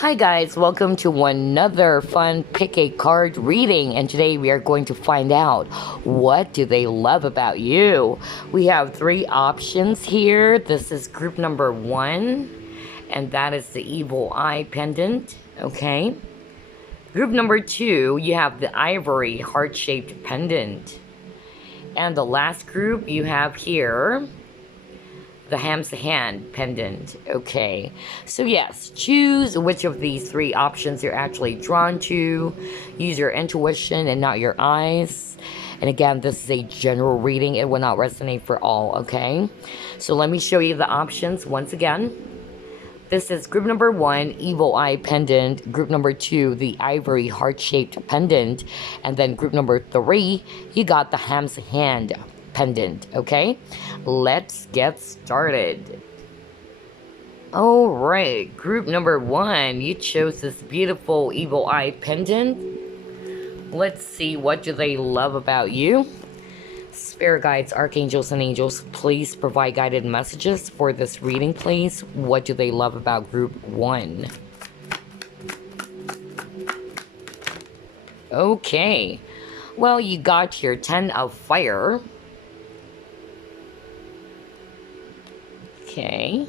Hi guys, welcome to another fun pick a card reading, and today we are going to find out what do they love about you. We have three options here. This is group number 1, and that is the Evil Eye Pendant, okay? Group number 2, you have the Ivory heart-shaped pendant. And the last group you have here, the Hamsa hand pendant. Okay, so yes, choose which of these three options you're actually drawn to. Use your intuition and not your eyes. And again, this is a general reading. It will not resonate for all, okay? So let me show you the options once again. This is group number 1, Evil Eye Pendant. Group number 2, the Ivory heart-shaped pendant. And then group number 3, you got the Hamsa hand pendant, okay? Let's get started. All right, group number 1, you chose this beautiful Evil Eye pendant. Let's see, what do they love about you? Spirit guides, archangels, and angels, please provide guided messages for this reading, please. What do they love about group 1? Okay, well, you got your 10 of fire. Okay,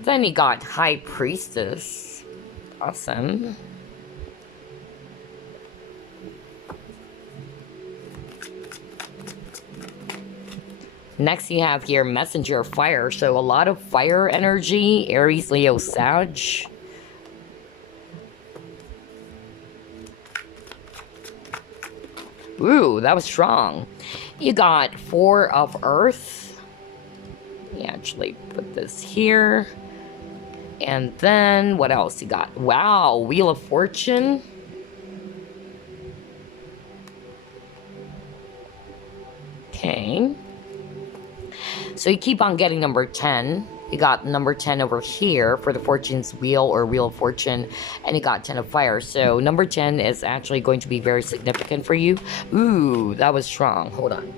then you got High Priestess. Awesome. Next you have here Messenger of Fire, so a lot of fire energy, Aries, Leo, Sag. Ooh, that was strong. You got 4 of Earth. You actually put this here. And then, what else you got? Wow, Wheel of Fortune. Okay. So you keep on getting number 10. You got number 10 over here for the Fortune's Wheel or Wheel of Fortune. And you got 10 of Fire. So number 10 is actually going to be very significant for you. Ooh, that was strong. Hold on.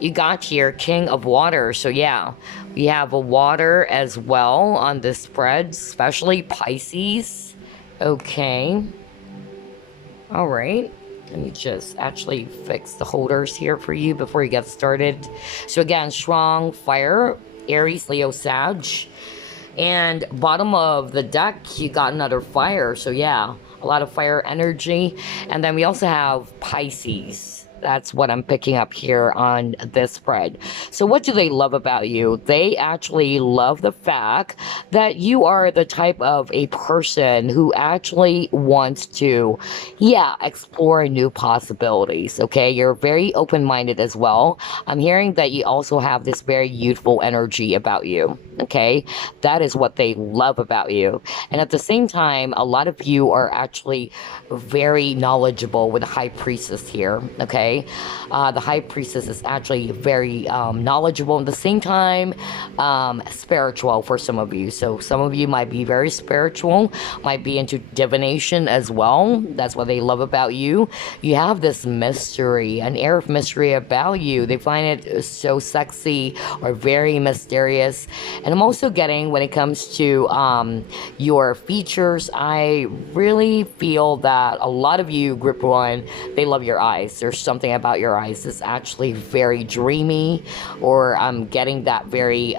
You got here King of Water, so yeah, we have a water as well on this spread, especially Pisces. Okay, all right, let me just actually fix the holders here for you before you get started. So again, strong fire, Aries, Leo, Sag, and bottom of the deck you got another fire, so yeah, a lot of fire energy. And then we also have Pisces. That's what I'm picking up here on this spread. So what do they love about you? They actually love the fact that you are the type of a person who actually wants to, explore new possibilities, okay? You're very open-minded as well. I'm hearing that you also have this very youthful energy about you, okay? That is what they love about you. And at the same time, a lot of you are actually very knowledgeable with the High Priestess here, okay? The High Priestess is actually very knowledgeable, at the same time spiritual for some of you. So some of you might be very spiritual, might be into divination as well. That's what they love about you. You have this mystery, an air of mystery about you. They find it so sexy or very mysterious. And I'm also getting, when it comes to your features, I really feel that a lot of you, group 1, they love your eyes. There's something about your eyes is actually very dreamy, or I'm getting that very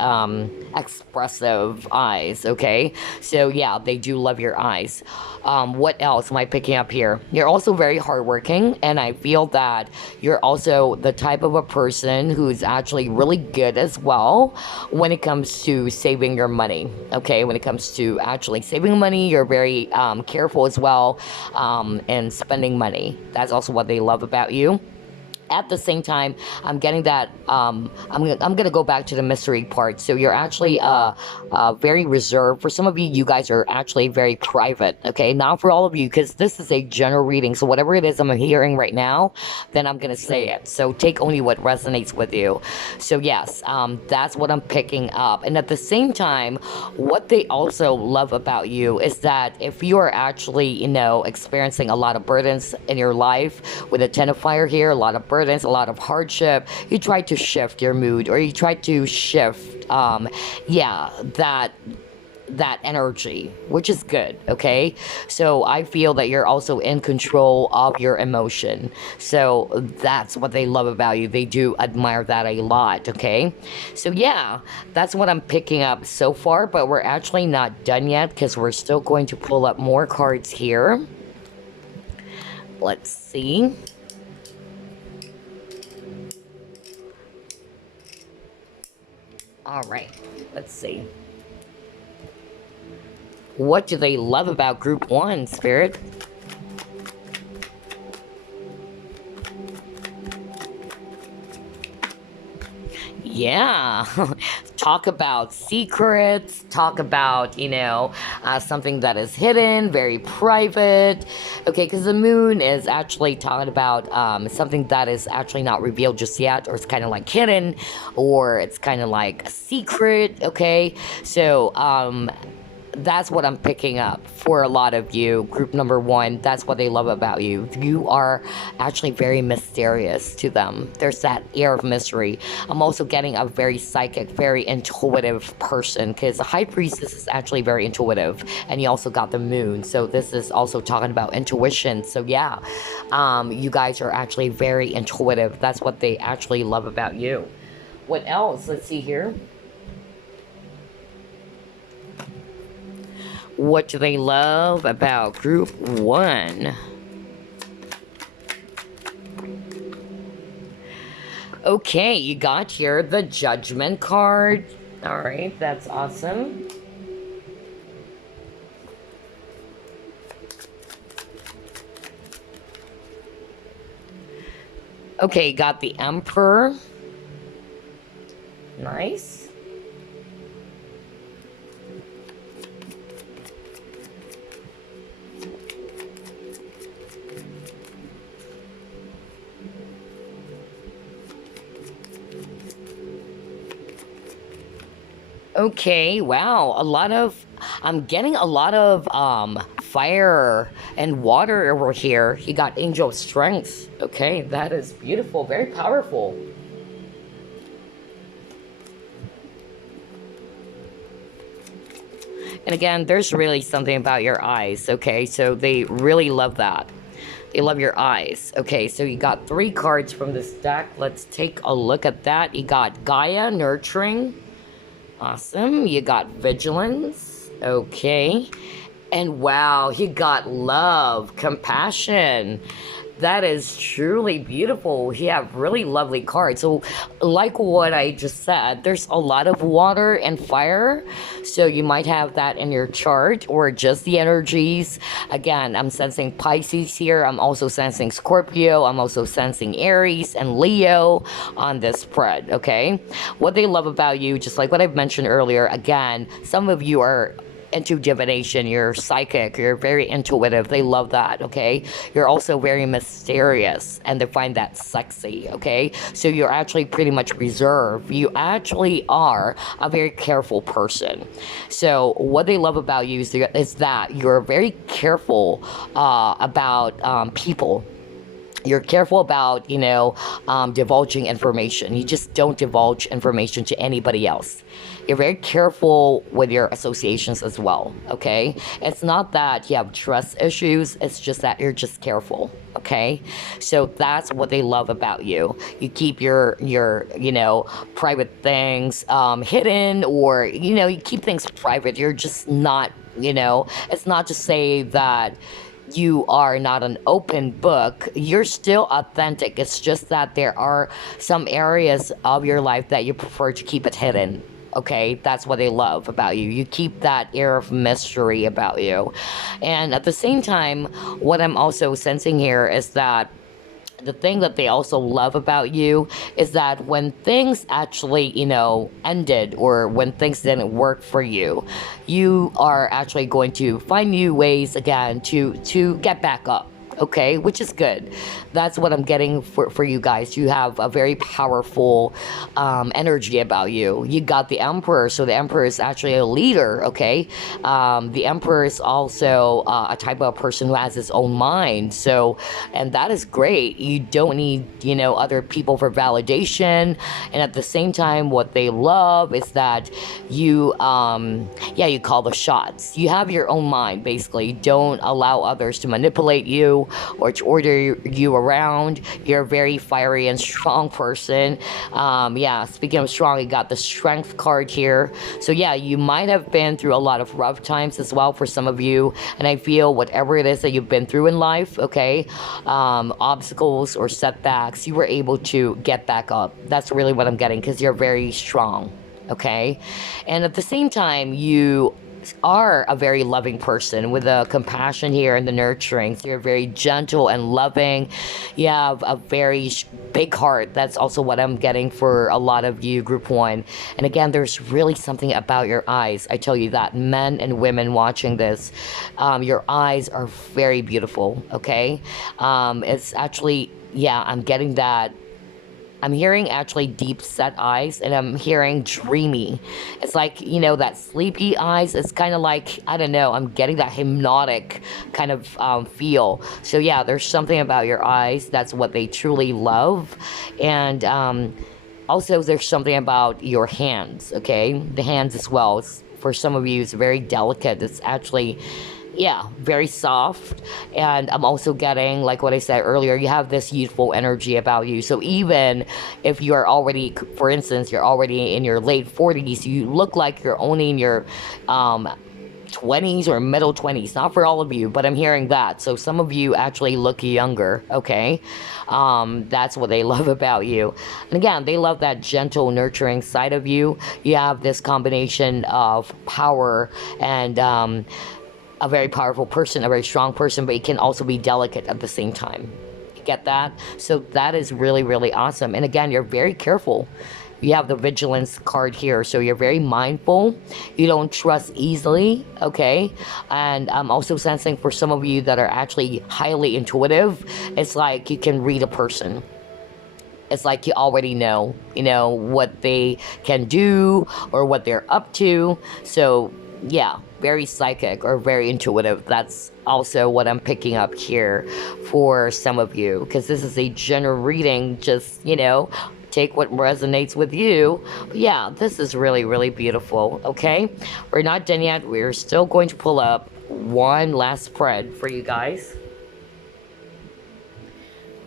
expressive eyes, okay? So yeah, they do love your eyes. What else am I picking up here? You're also very hardworking, and I feel that you're also the type of a person who's actually really good as well when it comes to saving your money, okay? When it comes to actually saving money, you're very careful as well in spending money. That's also what they love about you. At the same time, I'm getting that I'm gonna go back to the mystery part. So you're actually very reserved. For some of you, you guys are actually very private, okay? Not for all of you, because this is a general reading. So whatever it is I'm hearing right now, then I'm gonna say it. So take only what resonates with you. So yes, that's what I'm picking up. And at the same time, what they also love about you is that if you are actually, experiencing a lot of burdens in your life, with a 10 of fire here, a lot of burdens, a lot of hardship, you try to shift your mood, or you try to shift that that energy, which is good, okay? So I feel that you're also in control of your emotion. So that's what they love about you. They do admire that a lot, okay? So yeah, that's what I'm picking up so far, but we're actually not done yet because we're still going to pull up more cards here. Let's see. All right, let's see. What do they love about group 1, Spirit? Yeah. Talk about secrets, talk about, something that is hidden, very private. Okay, because the moon is actually talking about something that is actually not revealed just yet, or it's kind of like hidden, or it's kind of like a secret, okay? So, that's what I'm picking up for a lot of you. Group number 1, that's what they love about you. You are actually very mysterious to them. There's that air of mystery. I'm also getting a very psychic, very intuitive person, because the High Priestess is actually very intuitive, and you also got the moon. So this is also talking about intuition. So yeah, you guys are actually very intuitive. That's what they actually love about you. What else? Let's see here. What do they love about group 1? Okay, you got here the Judgment card. All right, that's awesome. Okay, got the Emperor. Nice. Okay, wow, I'm getting a lot of fire and water over here. You got Angel of Strength. Okay, that is beautiful, very powerful. And again, there's really something about your eyes, okay? So they really love that. They love your eyes. Okay, so you got 3 cards from this deck. Let's take a look at that. You got Gaia, Nurturing. Awesome. You got Vigilance. Okay. And wow, you got Love, Compassion. That is truly beautiful. You have really lovely cards. So like what I just said, there's a lot of water and fire. So you might have that in your chart, or just the energies. Again, I'm sensing Pisces here. I'm also sensing Scorpio. I'm also sensing Aries and Leo on this spread, okay? What they love about you, just like what I've mentioned earlier, again, some of you are into divination, you're psychic, you're very intuitive. They love that, okay? You're also very mysterious, and they find that sexy, okay? So you're actually pretty much reserved. You actually are a very careful person. So what they love about you is that you're very careful about people. You're careful about, divulging information. You just don't divulge information to anybody else. You're very careful with your associations as well, okay? It's not that you have trust issues, it's just that you're just careful, okay? So that's what they love about you. You keep your private things hidden, or, you keep things private. You're just not, it's not to say that you are not an open book. You're still authentic. It's just that there are some areas of your life that you prefer to keep it hidden. Okay, that's what they love about you. You keep that air of mystery about you. And at the same time, what I'm also sensing here is that the thing that they also love about you is that when things actually, ended, or when things didn't work for you, you are actually going to find new ways again to get back up. okay, which is good. That's what I'm getting for you guys. You have a very powerful energy about you. You got the Emperor, so the Emperor is actually a leader, okay? The Emperor is also a type of person who has his own mind, so, and that is great. You don't need, you know, other people for validation, and at the same time, what they love is that you, yeah, you call the shots. You have your own mind, basically. Don't allow others to manipulate you or to order you around. You're a very fiery and strong person. Yeah, speaking of strong, you got the strength card here. So yeah, you might have been through a lot of rough times as well for some of you. And I feel whatever it is that you've been through in life, okay, obstacles or setbacks, you were able to get back up. That's really what I'm getting, because you're very strong, okay? And at the same time, you are a very loving person with the compassion here and the nurturing. So you're very gentle and loving. You have a very big heart. That's also what I'm getting for a lot of you, group one. And again, there's really something about your eyes. I tell you that, men and women watching this, your eyes are very beautiful, okay? It's actually, yeah, I'm getting that. I'm hearing actually deep set eyes, and I'm hearing dreamy. It's like, you know, that sleepy eyes. It's kind of like, I don't know, I'm getting that hypnotic kind of feel. So yeah, there's something about your eyes. That's what they truly love. And also there's something about your hands, okay? The hands as well. For some of you, it's very delicate. It's actually, yeah, very soft. And I'm also getting, like what I said earlier, you have this youthful energy about you. So even if you're already, for instance, you're already in your late 40s, you look like you're only in your 20s or middle 20s. Not for all of you, but I'm hearing that. So some of you actually look younger, okay? That's what they love about you. And again, they love that gentle, nurturing side of you. You have this combination of power and a very powerful person, a very strong person, but you can also be delicate at the same time. You get that? So that is really, really awesome. And again, you're very careful. You have the vigilance card here, so you're very mindful. You don't trust easily, okay? And I'm also sensing for some of you that are actually highly intuitive, it's like you can read a person. It's like you already know, you know, what they can do or what they're up to. So yeah, very psychic or very intuitive. That's also what I'm picking up here for some of you, because this is a general reading. Just, you know, take what resonates with you. But yeah, this is really, really beautiful, okay? We're not done yet. We're still going to pull up one last spread for you guys.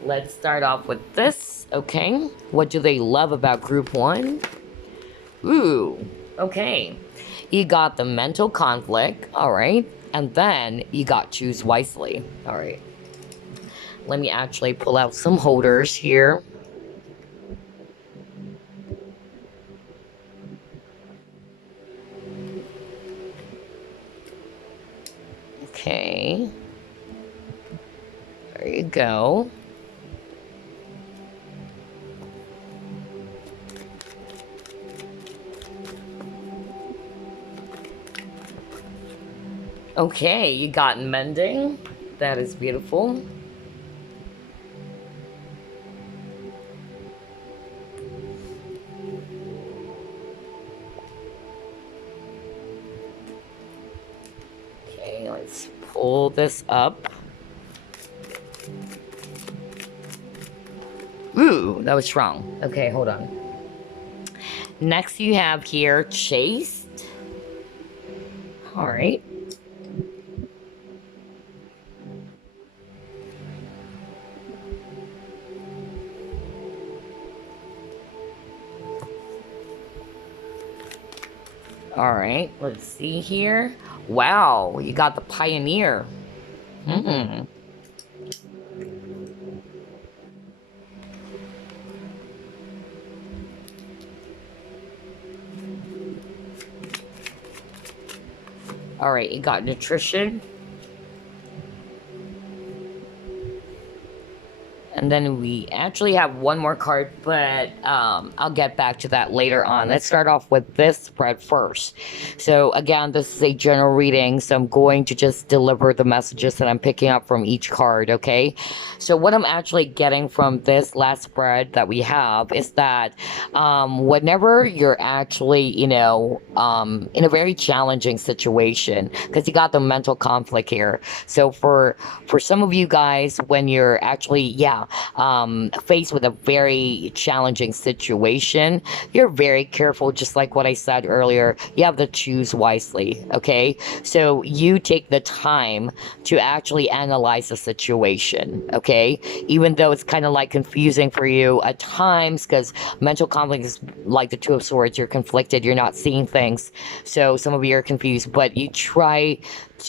Let's start off with this, okay? What do they love about group one? Ooh, okay. You got the mental conflict, all right? And then you got choose wisely, all right? Let me actually pull out some holders here. Okay. There you go. Okay, you got mending. That is beautiful. Okay, let's pull this up. Ooh, that was strong. Okay, hold on. Next you have here chaste. All right. All right, let's see here. Wow, you got the pioneer. Hmm. All right, you got nutrition. And And then we actually have one more card, but I'll get back to that later on. Let's start off with this spread first. So again, this is a general reading, so I'm going to just deliver the messages that I'm picking up from each card, okay? So what I'm actually getting from this last spread that we have is that whenever you're actually, in a very challenging situation, because you got the mental conflict here. So for some of you guys, when you're actually, faced with a very challenging situation, you're very careful, just like what I said earlier. You have to choose wisely, okay? So you take the time to actually analyze the situation, okay? Even though it's kind of like confusing for you at times, because mental conflict is like the Two of Swords. You're conflicted, you're not seeing things. So some of you are confused, but you try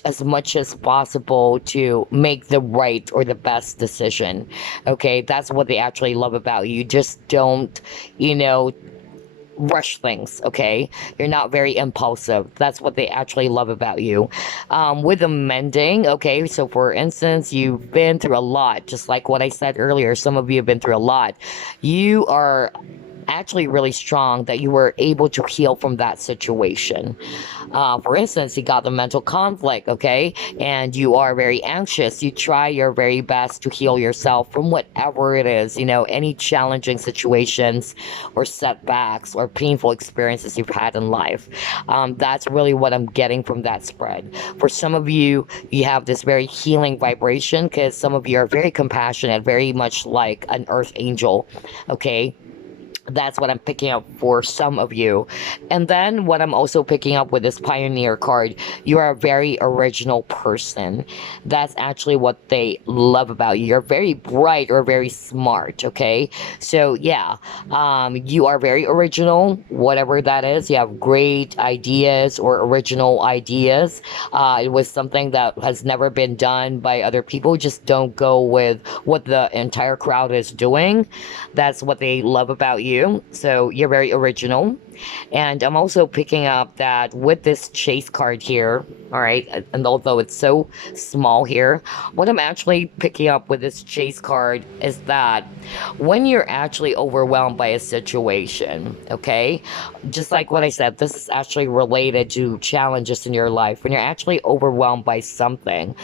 as much as possible to make the right or the best decision, okay? That's what they actually love about you. You just don't, rush things, okay? You're not very impulsive. That's what they actually love about you. With the mending, okay, so for instance, you've been through a lot, just like what I said earlier. Some of you have been through a lot. You are actually really strong that you were able to heal from that situation. For instance, you got the mental conflict, okay, and you are very anxious. You try your very best to heal yourself from whatever it is, any challenging situations or setbacks or painful experiences you've had in life. That's really what I'm getting from that spread. For some of you, you have this very healing vibration, because some of you are very compassionate, very much like an earth angel, okay? That's what I'm picking up for some of you. And then what I'm also picking up with this Pioneer card, you are a very original person. That's actually what they love about you. You're very bright or very smart, okay? So yeah, you are very original, whatever that is. You have great ideas or original ideas. It was something that has never been done by other people. Just don't go with what the entire crowd is doing. That's what they love about you. So you're very original. And I'm also picking up that with this chase card here, all right, and although it's so small here, what I'm actually picking up with this chase card is that when you're actually overwhelmed by a situation, okay, just like what I said, this is actually related to challenges in your life. When you're actually overwhelmed by something,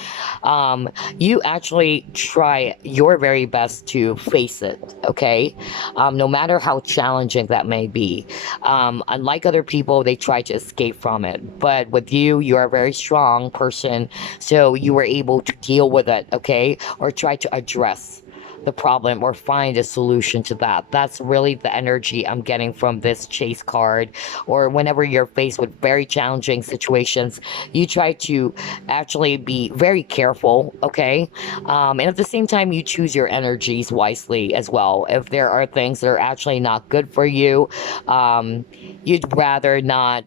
you actually try your very best to face it, okay, no matter how challenging that may be. Unlike other people, they try to escape from it. But with you, you are a very strong person, so you were able to deal with it, okay? Or try to address the problem or find a solution to that. That's really the energy I'm getting from this chase card. Or whenever you're faced with very challenging situations, you try to actually be very careful, okay? And at the same time, you choose your energies wisely as well. If there are things that are actually not good for you, you'd rather not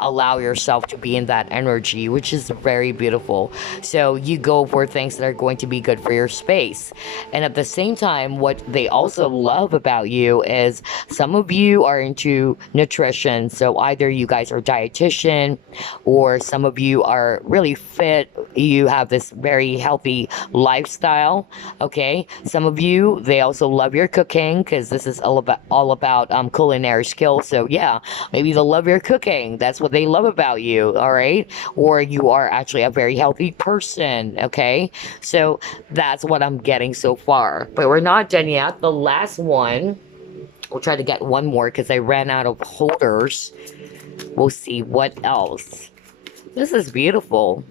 allow yourself to be in that energy, which is very beautiful. So you go for things that are going to be good for your space. And at the same time, what they also love about you is some of you are into nutrition. So either you guys are dietitian, or some of you are really fit. You have this very healthy lifestyle, okay? Some of you, they also love your cooking, because this is all about culinary skills. So yeah, maybe they'll love your cooking. That's what they love about you, all right? Or you are actually a very healthy person, okay? So that's what I'm getting so far. But we're not done yet. The last one, we'll try to get one more because I ran out of holders. We'll see what else. This is beautiful.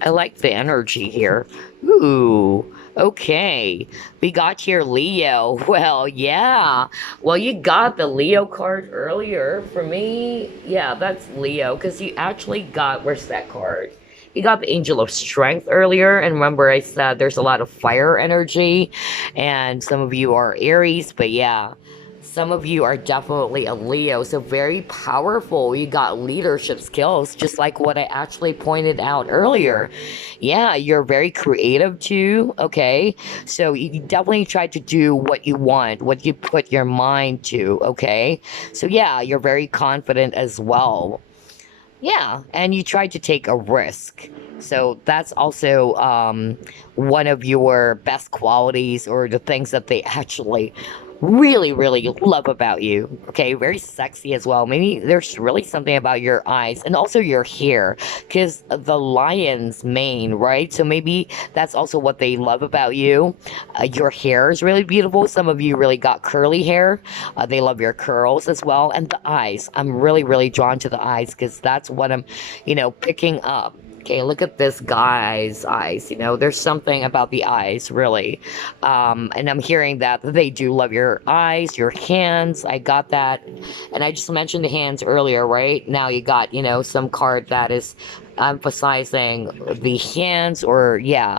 I like the energy here. Ooh. Okay, we got here Leo. Well, yeah. Well, you got the Leo card earlier. For me, yeah, that's Leo, because you actually got, where's that card? You got the Angel of Strength earlier, and remember I said there's a lot of fire energy, and some of you are Aries, but yeah. Some of you are definitely a Leo, so very powerful. You got leadership skills, just like what I actually pointed out earlier. Yeah, you're very creative too, okay? So you definitely try to do what you want, what you put your mind to, okay? So yeah, you're very confident as well. Yeah, and you try to take a risk. So that's also one of your best qualities, or the things that they actually really, really love about you. Okay, very sexy as well. Maybe there's really something about your eyes and also your hair, because the lion's mane, right? So maybe that's also what they love about you. Your hair is really beautiful. Some of you really got curly hair. They love your curls as well. And the eyes. I'm really, really drawn to the eyes, because that's what I'm, picking up. Okay, look at this guy's eyes. There's something about the eyes, really. And I'm hearing that they do love your eyes, your hands. I got that. And I just mentioned the hands earlier, right? Now you got, some card that is emphasizing the hands, or yeah.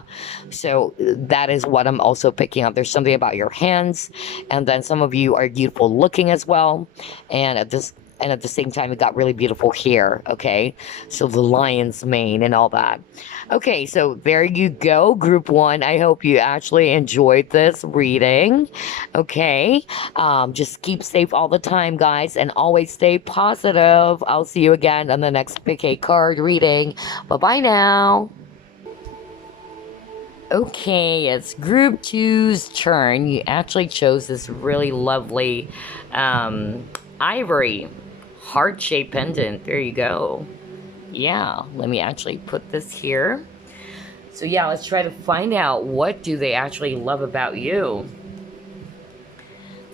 So that is what I'm also picking up. There's something about your hands. And then some of you are beautiful looking as well. And at the same time, it got really beautiful hair. Okay, so the lion's mane and all that. Okay, so there you go, group one. I hope you actually enjoyed this reading. Okay, just keep safe all the time, guys, and always stay positive. I'll see you again on the next PK card reading. Bye bye now. Okay, it's group two's turn. You actually chose this really lovely Ivory heart-shaped pendant. There you go. Yeah, let me actually put this here. So yeah, let's try to find out, what do they actually love about you.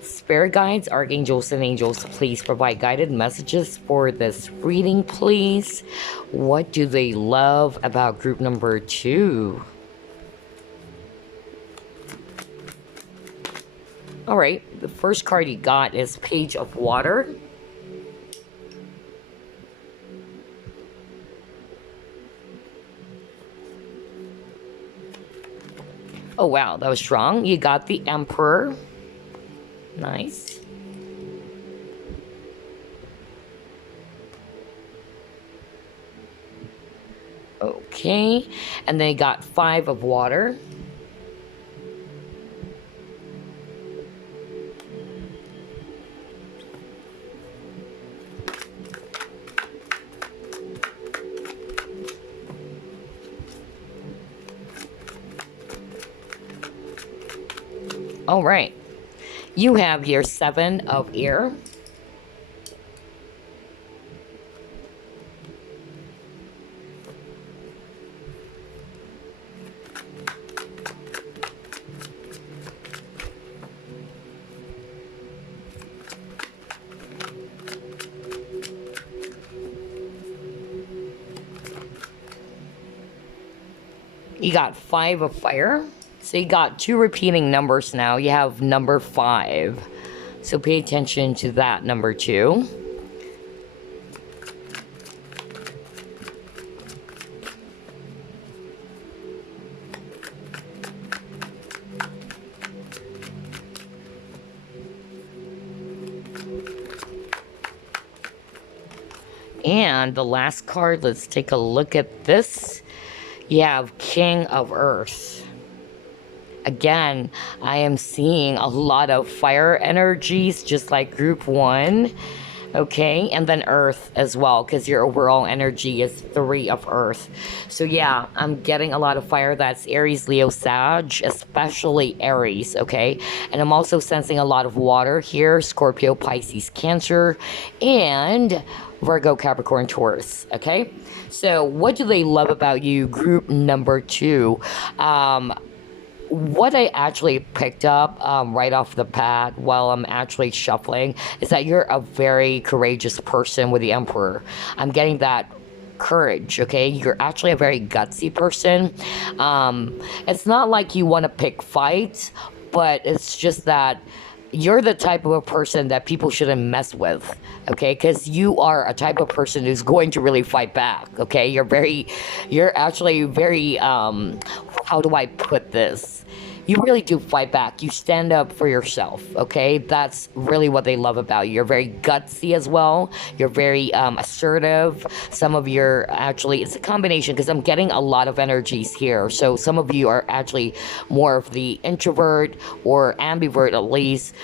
Spirit guides, archangels, and angels, please provide guided messages for this reading, please. What do they love about group number two? All right, the first card you got is Page of Water. Oh, wow, that was strong. You got the Emperor. Nice. Okay, and then you got Five of Water. All right, you have your Seven of Air. You got Five of Fire. So you got two repeating numbers now. You have number 5. So pay attention to that, number 2. And the last card, let's take a look at this. You have King of Earth. Again, I am seeing a lot of fire energies, just like group 1. Okay, and then Earth as well, because your overall energy is 3 of Earth. So yeah, I'm getting a lot of fire. That's Aries, Leo, Sag, especially Aries, okay? And I'm also sensing a lot of water here, Scorpio, Pisces, Cancer, and Virgo, Capricorn, Taurus, okay? So what do they love about you, group number 2? What I actually picked up right off the bat while I'm actually shuffling is that you're a very courageous person with the Emperor. I'm getting that courage, okay? You're actually a very gutsy person. It's not like you want to pick fights, but it's just that you're the type of a person that people shouldn't mess with, okay? Because you are a type of person who's going to really fight back, okay? You're actually very, how do I put this? you really do fight back. You stand up for yourself, okay? That's really what they love about you. You're very gutsy as well. You're very assertive. Some of you are actually, it's a combination because I'm getting a lot of energies here. So some of you are actually more of the introvert or ambivert at least.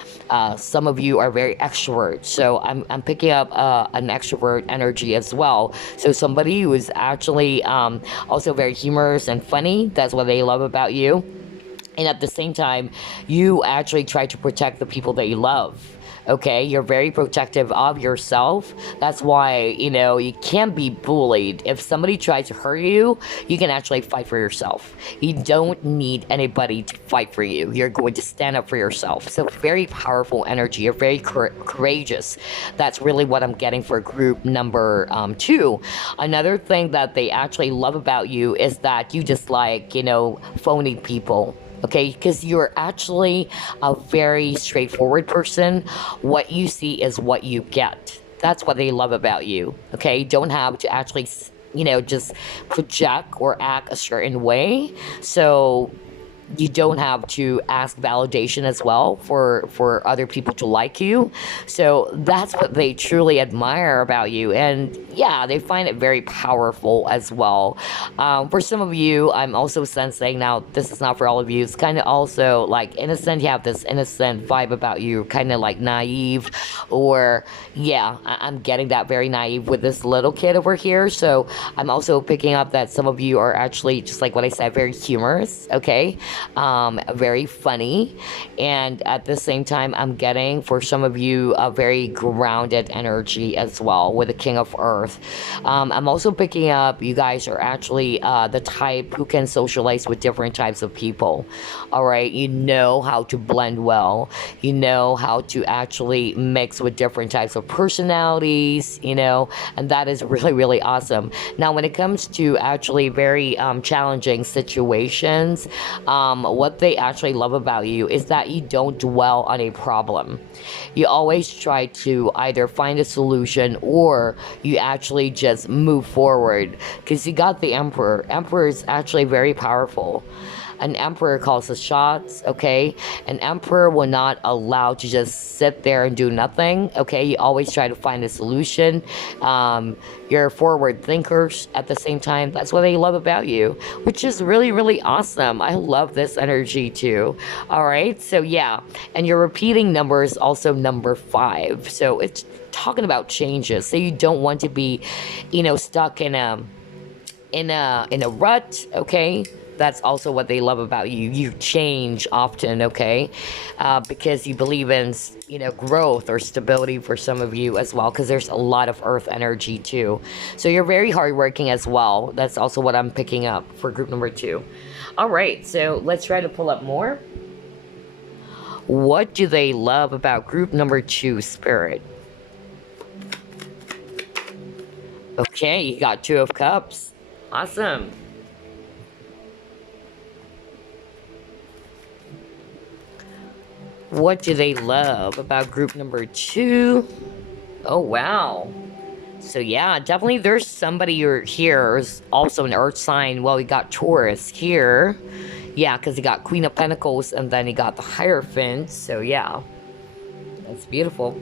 Some of you are very extrovert. So I'm picking up an extrovert energy as well. So somebody who is actually also very humorous and funny. That's what they love about you. And at the same time, you actually try to protect the people that you love. Okay, you're very protective of yourself. That's why, you know, you can't be bullied. If somebody tries to hurt you, you can actually fight for yourself. You don't need anybody to fight for you. You're going to stand up for yourself. So very powerful energy. You're very courageous. That's really what I'm getting for group number 2. Another thing that they actually love about you is that you just like, you know, phony people. Okay, because you're actually a very straightforward person. What you see is what you get. That's what they love about you. Okay, you don't have to actually, you know, just project or act a certain way. So you don't have to ask validation as well for other people to like you. So that's what they truly admire about you. And yeah, they find it very powerful as well. For some of you, I'm also sensing, now this is not for all of you, it's kind of also like innocent. You have this innocent vibe about you, kind of like naive, or yeah, I'm getting that very naive with this little kid over here. So I'm also picking up that some of you are actually, just like what I said, very humorous. Okay, very funny, and at the same time I'm getting for some of you a very grounded energy as well with the King of Earth. I'm also picking up you guys are actually the type who can socialize with different types of people. All right, you know how to blend well, you know how to actually mix with different types of personalities, you know, and that is really, really awesome. Now when it comes to actually very challenging situations, what they actually love about you is that you don't dwell on a problem. You always try to either find a solution or you actually just move forward, because you got the Emperor. Emperor is actually very powerful. An emperor calls the shots, okay? An emperor will not allow to just sit there and do nothing, okay? You always try to find a solution. You're forward thinkers at the same time. That's what they love about you, which is really, really awesome. I love this energy too. All right, so yeah, and your repeating number is also number 5. So it's talking about changes. So you don't want to be, you know, stuck in a rut, okay? That's also what they love about you. You change often, okay? Because you believe in, you know, growth or stability for some of you as well, because there's a lot of earth energy too. So you're very hardworking as well. That's also what I'm picking up for group number 2. All right, so let's try to pull up more. What do they love about group number 2, Spirit? Okay, you got 2 of Cups. Awesome. What do they love about group number 2? Oh, wow. So yeah, definitely there's somebody here who's also an earth sign. Well, we got Taurus here. Yeah, because he got Queen of Pentacles and then he got the Hierophant. So yeah, that's beautiful.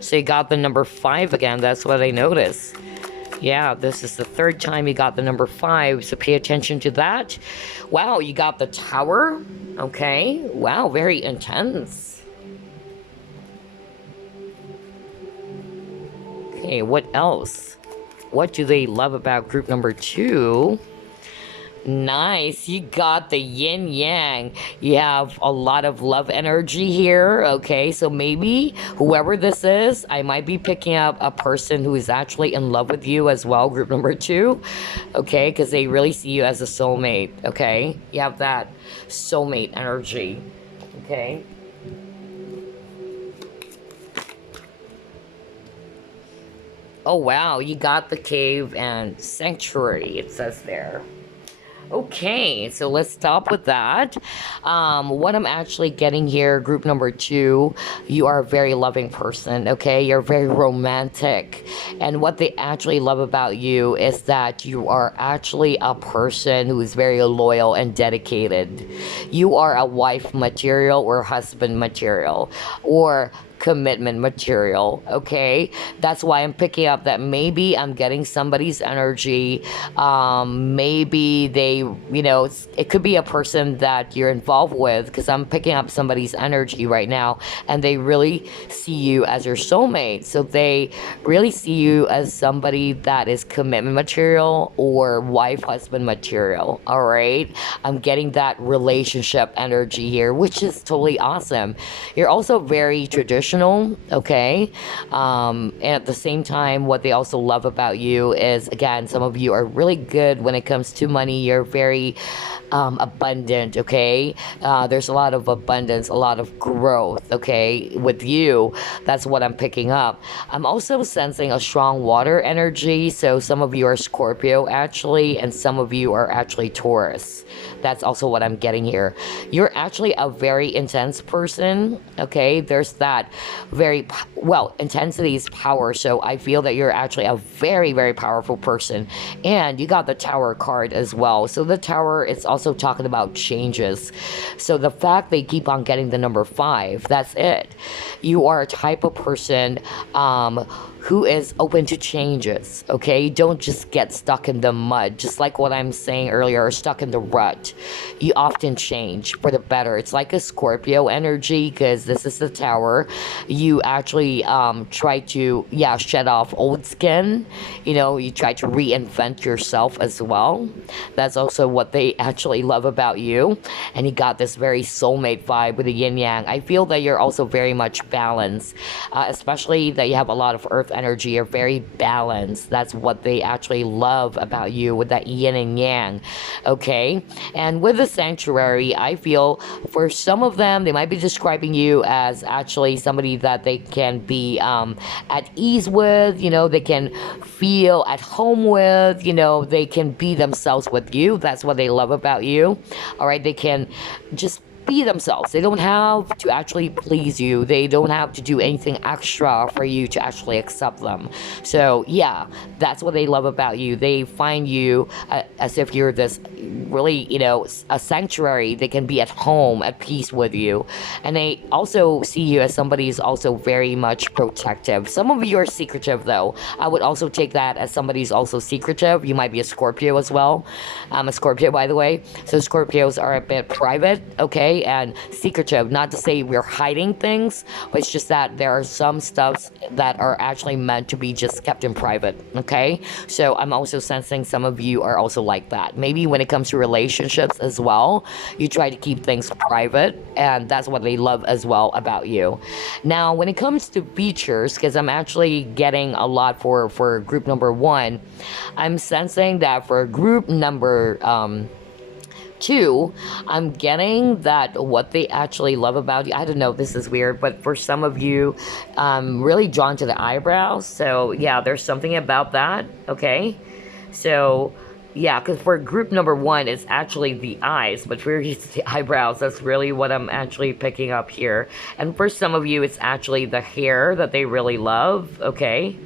So you got the number 5 again. That's what I noticed. Yeah, this is the 3rd time you got the number 5. So pay attention to that. Wow, you got the Tower. Okay. Wow, very intense. Okay, what else? What do they love about group number 2? Nice, you got the yin yang. You have a lot of love energy here. Okay, so maybe whoever this is, I might be picking up a person who is actually in love with you as well, group number 2. Okay, because they really see you as a soulmate. Okay, you have that soulmate energy. Okay. Oh wow, you got the cave and sanctuary, it says there. Okay, so let's stop with that. What I'm actually getting here, group number 2, you are a very loving person, okay? You're very romantic. And what they actually love about you is that you are actually a person who is very loyal and dedicated. You are a wife material or husband material or commitment material, okay? That's why I'm picking up that maybe I'm getting somebody's energy. Maybe they, it could be a person that you're involved with, because I'm picking up somebody's energy right now, and they really see you as your soulmate. So they really see you as somebody that is commitment material or wife husband material. All right, I'm getting that relationship energy here, which is totally awesome. You're also very traditional, okay? And at the same time, what they also love about you is, again, some of you are really good when it comes to money. You're very abundant, okay? There's a lot of abundance, a lot of growth, okay? With you, that's what I'm picking up. I'm also sensing a strong water energy. So some of you are Scorpio, actually, and some of you are actually Taurus. That's also what I'm getting here. You're actually a very intense person, okay? There's that very, well, intensity is power. So I feel that you're actually a very, very powerful person. And you got the Tower card as well. So the Tower is also talking about changes. So the fact they keep on getting the number 5, that's it. You are a type of person who is open to changes, okay? Don't just get stuck in the mud, just like what I'm saying earlier, or stuck in the rut. You often change for the better. It's like a Scorpio energy, because this is the Tower. You actually try to, yeah, shed off old skin. You try to reinvent yourself as well. That's also what they actually love about you. And you got this very soulmate vibe with the yin yang. I feel that you're also very much balanced, especially that you have a lot of earth energy. You're very balanced. That's what they actually love about you, with that yin and yang, okay? And with the sanctuary, I feel for some of them, they might be describing you as actually somebody that they can be at ease with, they can feel at home with, they can be themselves with you. That's what they love about you. All right, they can just be themselves. They don't have to actually please you. They don't have to do anything extra for you to actually accept them. So yeah, that's what they love about you. They find you as if you're this really, a sanctuary. They can be at home, at peace with you. And they also see you as somebody who's also very much protective. Some of you are secretive, though. I would also take that as somebody who's also secretive. You might be a Scorpio as well. I'm a Scorpio, by the way. So Scorpios are a bit private, okay, and secretive. Not to say we're hiding things, but it's just that there are some stuffs that are actually meant to be just kept in private, okay? So I'm also sensing some of you are also like that. Maybe when it comes to relationships as well, you try to keep things private, and that's what they love as well about you. Now, when it comes to features, because I'm actually getting a lot for group number 1, I'm sensing that for group number 2, I'm getting that what they actually love about you, I don't know, this is weird, but for some of you, I'm really drawn to the eyebrows. So yeah, there's something about that, okay? So yeah, because for group number 1, it's actually the eyes, but for you, it's the eyebrows. That's really what I'm actually picking up here. And for some of you, it's actually the hair that they really love, okay?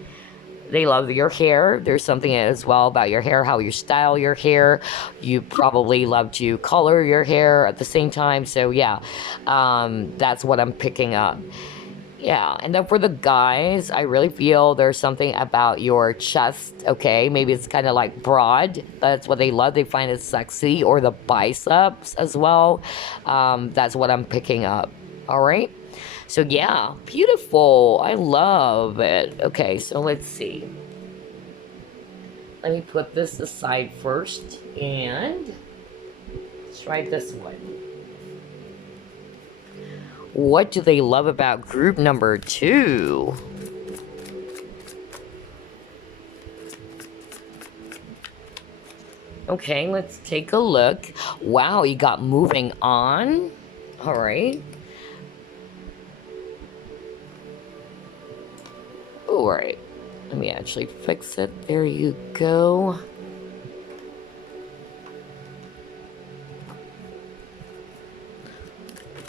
They love your hair. There's something as well about your hair, how you style your hair. You probably love to color your hair at the same time. So yeah, that's what I'm picking up. Yeah, and then for the guys, I really feel there's something about your chest, okay? Maybe it's kind of like broad. That's what they love. They find it sexy. Or the biceps as well. That's what I'm picking up. All right? So yeah, beautiful. I love it. Okay, so let's see. Let me put this aside first, and let's try this one. What do they love about group number 2? Okay, let's take a look. Wow, you got moving on. All right. All right. Let me actually fix it. There you go.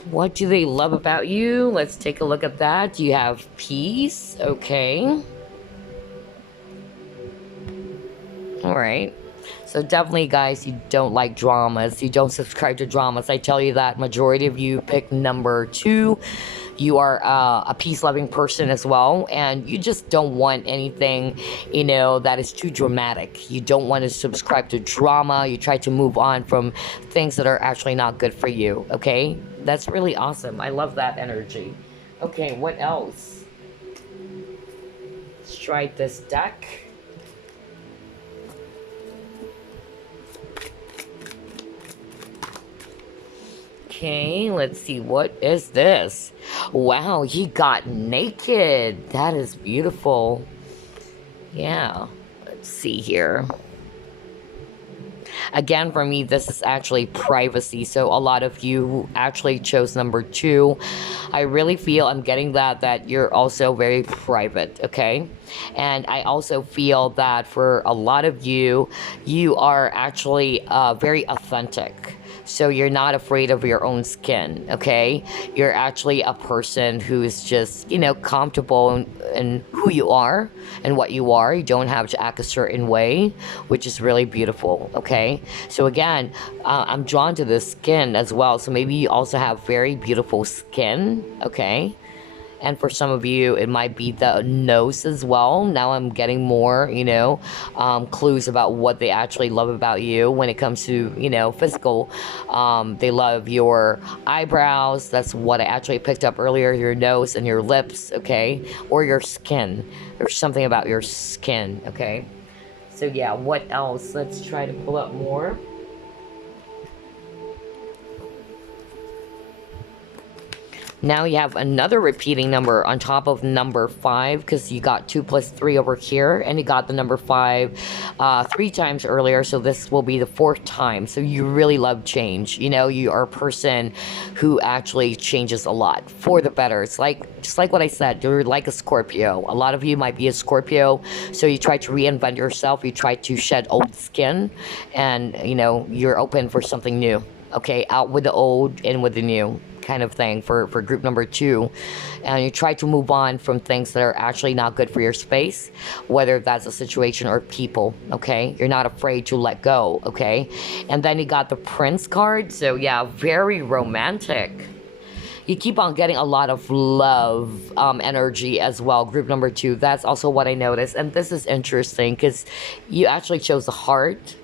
What do they love about you? Let's take a look at that. You have peace. Okay. All right. So definitely, guys, you don't like dramas. You don't subscribe to dramas. I tell you that majority of you pick number 2. You are a peace-loving person as well, and you just don't want anything, you know, that is too dramatic. You don't want to subscribe to drama. You try to move on from things that are actually not good for you, okay? That's really awesome. I love that energy. Okay, what else? Let's try this deck. Okay, let's see, what is this? Wow, he got naked. That is beautiful. Yeah, let's see here. Again, for me, this is actually privacy. So a lot of you who actually chose number 2, I really feel I'm getting that you're also very private, okay? And I also feel that for a lot of you, you are actually very authentic. So you're not afraid of your own skin, okay? You're actually a person who is just, you know, comfortable in who you are and what you are. You don't have to act a certain way, which is really beautiful, okay? So again, I'm drawn to the skin as well. So maybe you also have very beautiful skin, okay? And for some of you, it might be the nose as well. Now I'm getting more, you know, clues about what they actually love about you when it comes to, you know, physical. They love your eyebrows. That's what I actually picked up earlier. Your nose and your lips, okay? Or your skin. There's something about your skin, okay? So yeah, what else? Let's try to pull up more. Now you have another repeating number on top of number 5, because you got 2 plus 3 over here, and you got the number 5 3 times earlier, so this will be the 4th time. So you really love change. You know, you are a person who actually changes a lot for the better. It's like, just like what I said, you're like a Scorpio. A lot of you might be a Scorpio, so you try to reinvent yourself, you try to shed old skin, and, you know, you're open for something new. Okay, out with the old, in with the new, kind of thing for group number 2. And you try to move on from things that are actually not good for your space, whether that's a situation or people, okay? You're not afraid to let go, okay? And then you got the Prince card, so yeah, very romantic. You keep on getting a lot of love energy as well, group number 2. That's also what I noticed. And this is interesting because you actually chose the heart.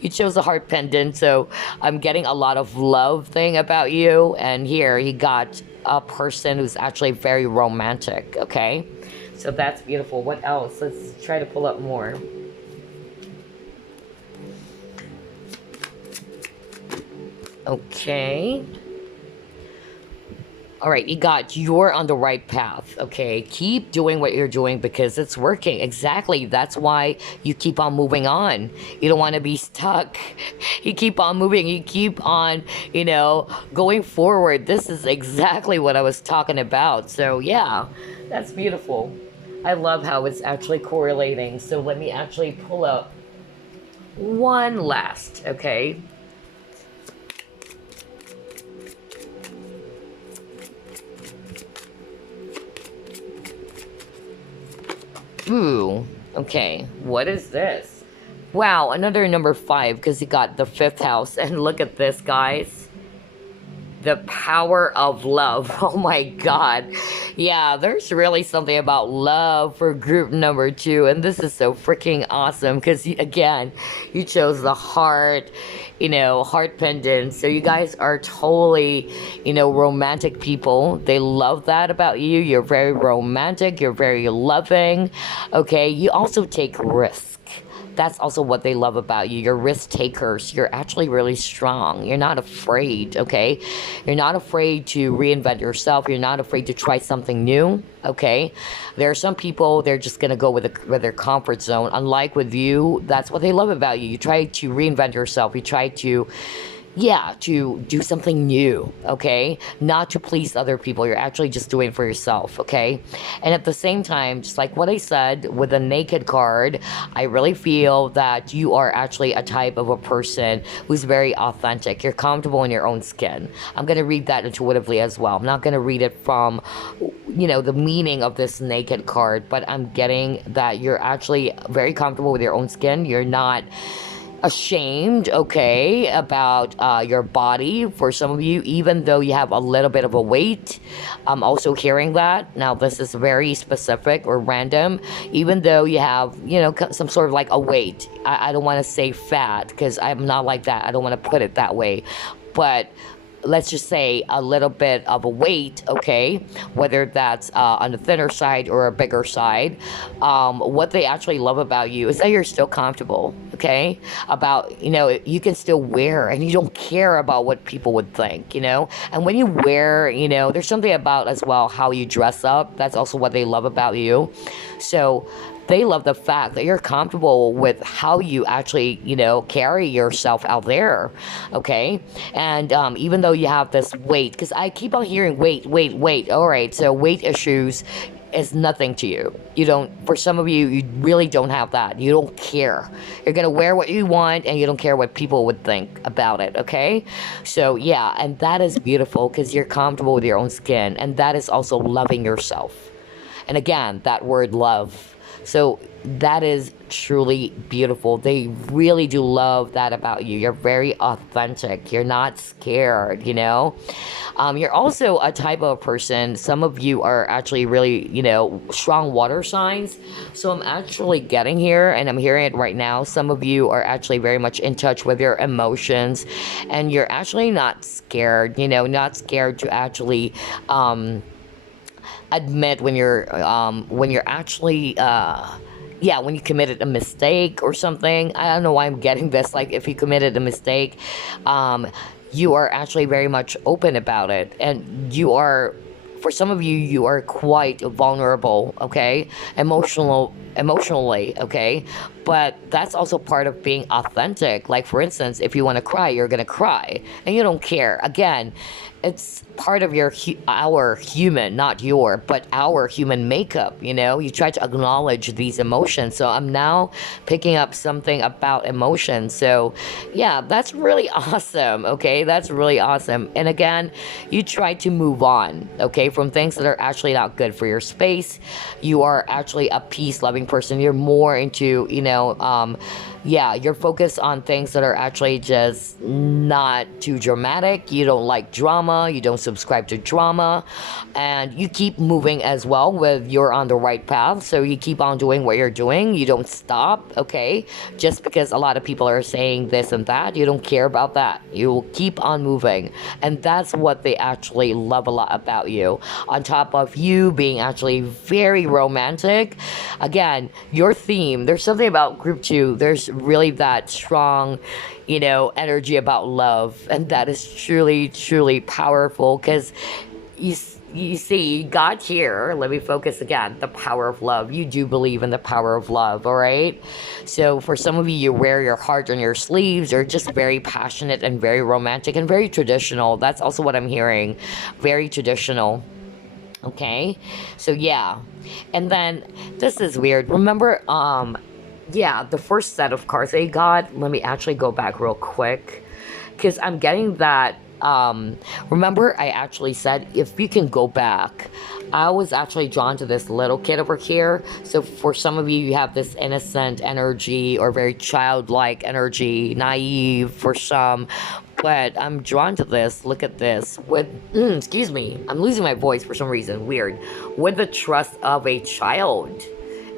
You chose a heart pendant, so I'm getting a lot of love thing about you. And here you got a person who's actually very romantic, okay? So that's beautiful. What else? Let's try to pull up more. Okay. All right, you got, you're on the right path, okay? Keep doing what you're doing because it's working. Exactly, that's why you keep on moving on. You don't want to be stuck. You keep on moving, you keep on, you know, going forward. This is exactly what I was talking about. So yeah, that's beautiful. I love how it's actually correlating. So let me actually pull up one last, okay? Ooh, okay, what is this? Wow, another number 5, because you got the 5th house. And look at this, guys. The power of love. Oh my god. Yeah, there's really something about love for group number 2. And this is so freaking awesome because, again, you chose the heart, you know, heart pendant. So you guys are totally, you know, romantic people. They love that about you. You're very romantic. You're very loving. Okay, you also take risks. That's also what they love about you. You're risk takers. You're actually really strong. You're not afraid, okay? You're not afraid to reinvent yourself. You're not afraid to try something new, okay? There are some people, they're just going to go with their comfort zone. Unlike with you, that's what they love about you. You try to reinvent yourself. You try to, yeah, to do something new, okay? Not to please other people. You're actually just doing it for yourself, okay? And at the same time, just like what I said with the naked card, I really feel that you are actually a type of a person who's very authentic. You're comfortable in your own skin. I'm going to read that intuitively as well. I'm not going to read it from, the meaning of this naked card, but I'm getting that you're actually very comfortable with your own skin. You're not ashamed, okay, about your body. For some of you, even though you have a little bit of a weight, I'm also hearing that. Now, this is very specific or random. Even though you have, some sort of like a weight. I don't want to say fat because I'm not like that. I don't want to put it that way. But let's just say a little bit of a weight, okay, whether that's on the thinner side or a bigger side. What they actually love about you is that you're still comfortable, okay, about, you can still wear and you don't care about what people would think, and when you wear, there's something about as well how you dress up. That's also what they love about you. So they love the fact that you're comfortable with how you actually, carry yourself out there, okay? And even though you have this weight, because I keep on hearing weight. All right, so weight issues is nothing to you. You don't, for some of you, you really don't have that. You don't care. You're going to wear what you want and you don't care what people would think about it, okay? So yeah, and that is beautiful because you're comfortable with your own skin, and that is also loving yourself. And again, that word love. So that is truly beautiful. They really do love that about you. You're very authentic. You're not scared, You're also a type of person. Some of you are actually really, strong water signs. So I'm actually getting here, and I'm hearing it right now. Some of you are actually very much in touch with your emotions, and you're actually not scared, not scared to actually, admit when you're actually when you committed a mistake or something. I don't know why I'm getting this, like if you committed a mistake, you are actually very much open about it, and you are, for some of you, you are quite vulnerable, okay, emotionally, okay, but that's also part of being authentic. Like, for instance, if you want to cry, you're gonna cry and you don't care. Again, it's part of our human, not your, but our human makeup, you try to acknowledge these emotions. So I'm now picking up something about emotions. So yeah, that's really awesome, okay? That's really awesome. And again, you try to move on, okay, from things that are actually not good for your space. You are actually a peace-loving person. You're more into, you're focused on things that are actually just not too dramatic. You don't like drama. You don't subscribe to drama. And you keep moving as well you're on the right path. So you keep on doing what you're doing. You don't stop, okay? Just because a lot of people are saying this and that, you don't care about that. You will keep on moving. And that's what they actually love a lot about you. On top of you being actually very romantic. Again, your theme, there's something about group 2. There's really that strong, energy about love, and that is truly, truly powerful because you see, you got here. Let me focus again. The power of love. You do believe in the power of love, all right? So for some of you, you wear your heart on your sleeves. You're just very passionate and very romantic and very traditional. That's also what I'm hearing. Very traditional. Okay? So yeah. And then, this is weird. Remember, the first set of cards they got, let me actually go back real quick, because I'm getting that, remember I actually said, if you can go back, I was actually drawn to this little kid over here. So for some of you, you have this innocent energy or very childlike energy, naive for some, but I'm drawn to this. Look at this. With, excuse me, I'm losing my voice for some reason, weird. With the trust of a child.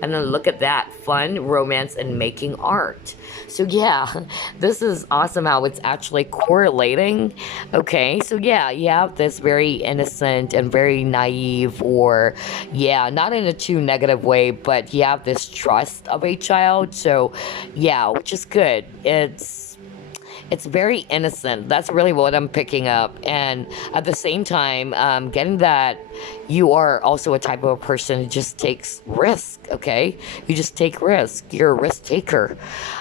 And then look at that, fun, romance, and making art. So yeah, this is awesome how it's actually correlating. Okay, so yeah, you have this very innocent and very naive, or yeah, not in a too negative way, but you have this trust of a child. So yeah, which is good. It's very innocent. That's really what I'm picking up. And at the same time, getting that you are also a type of a person who just takes risk, okay? You just take risk. You're a risk taker.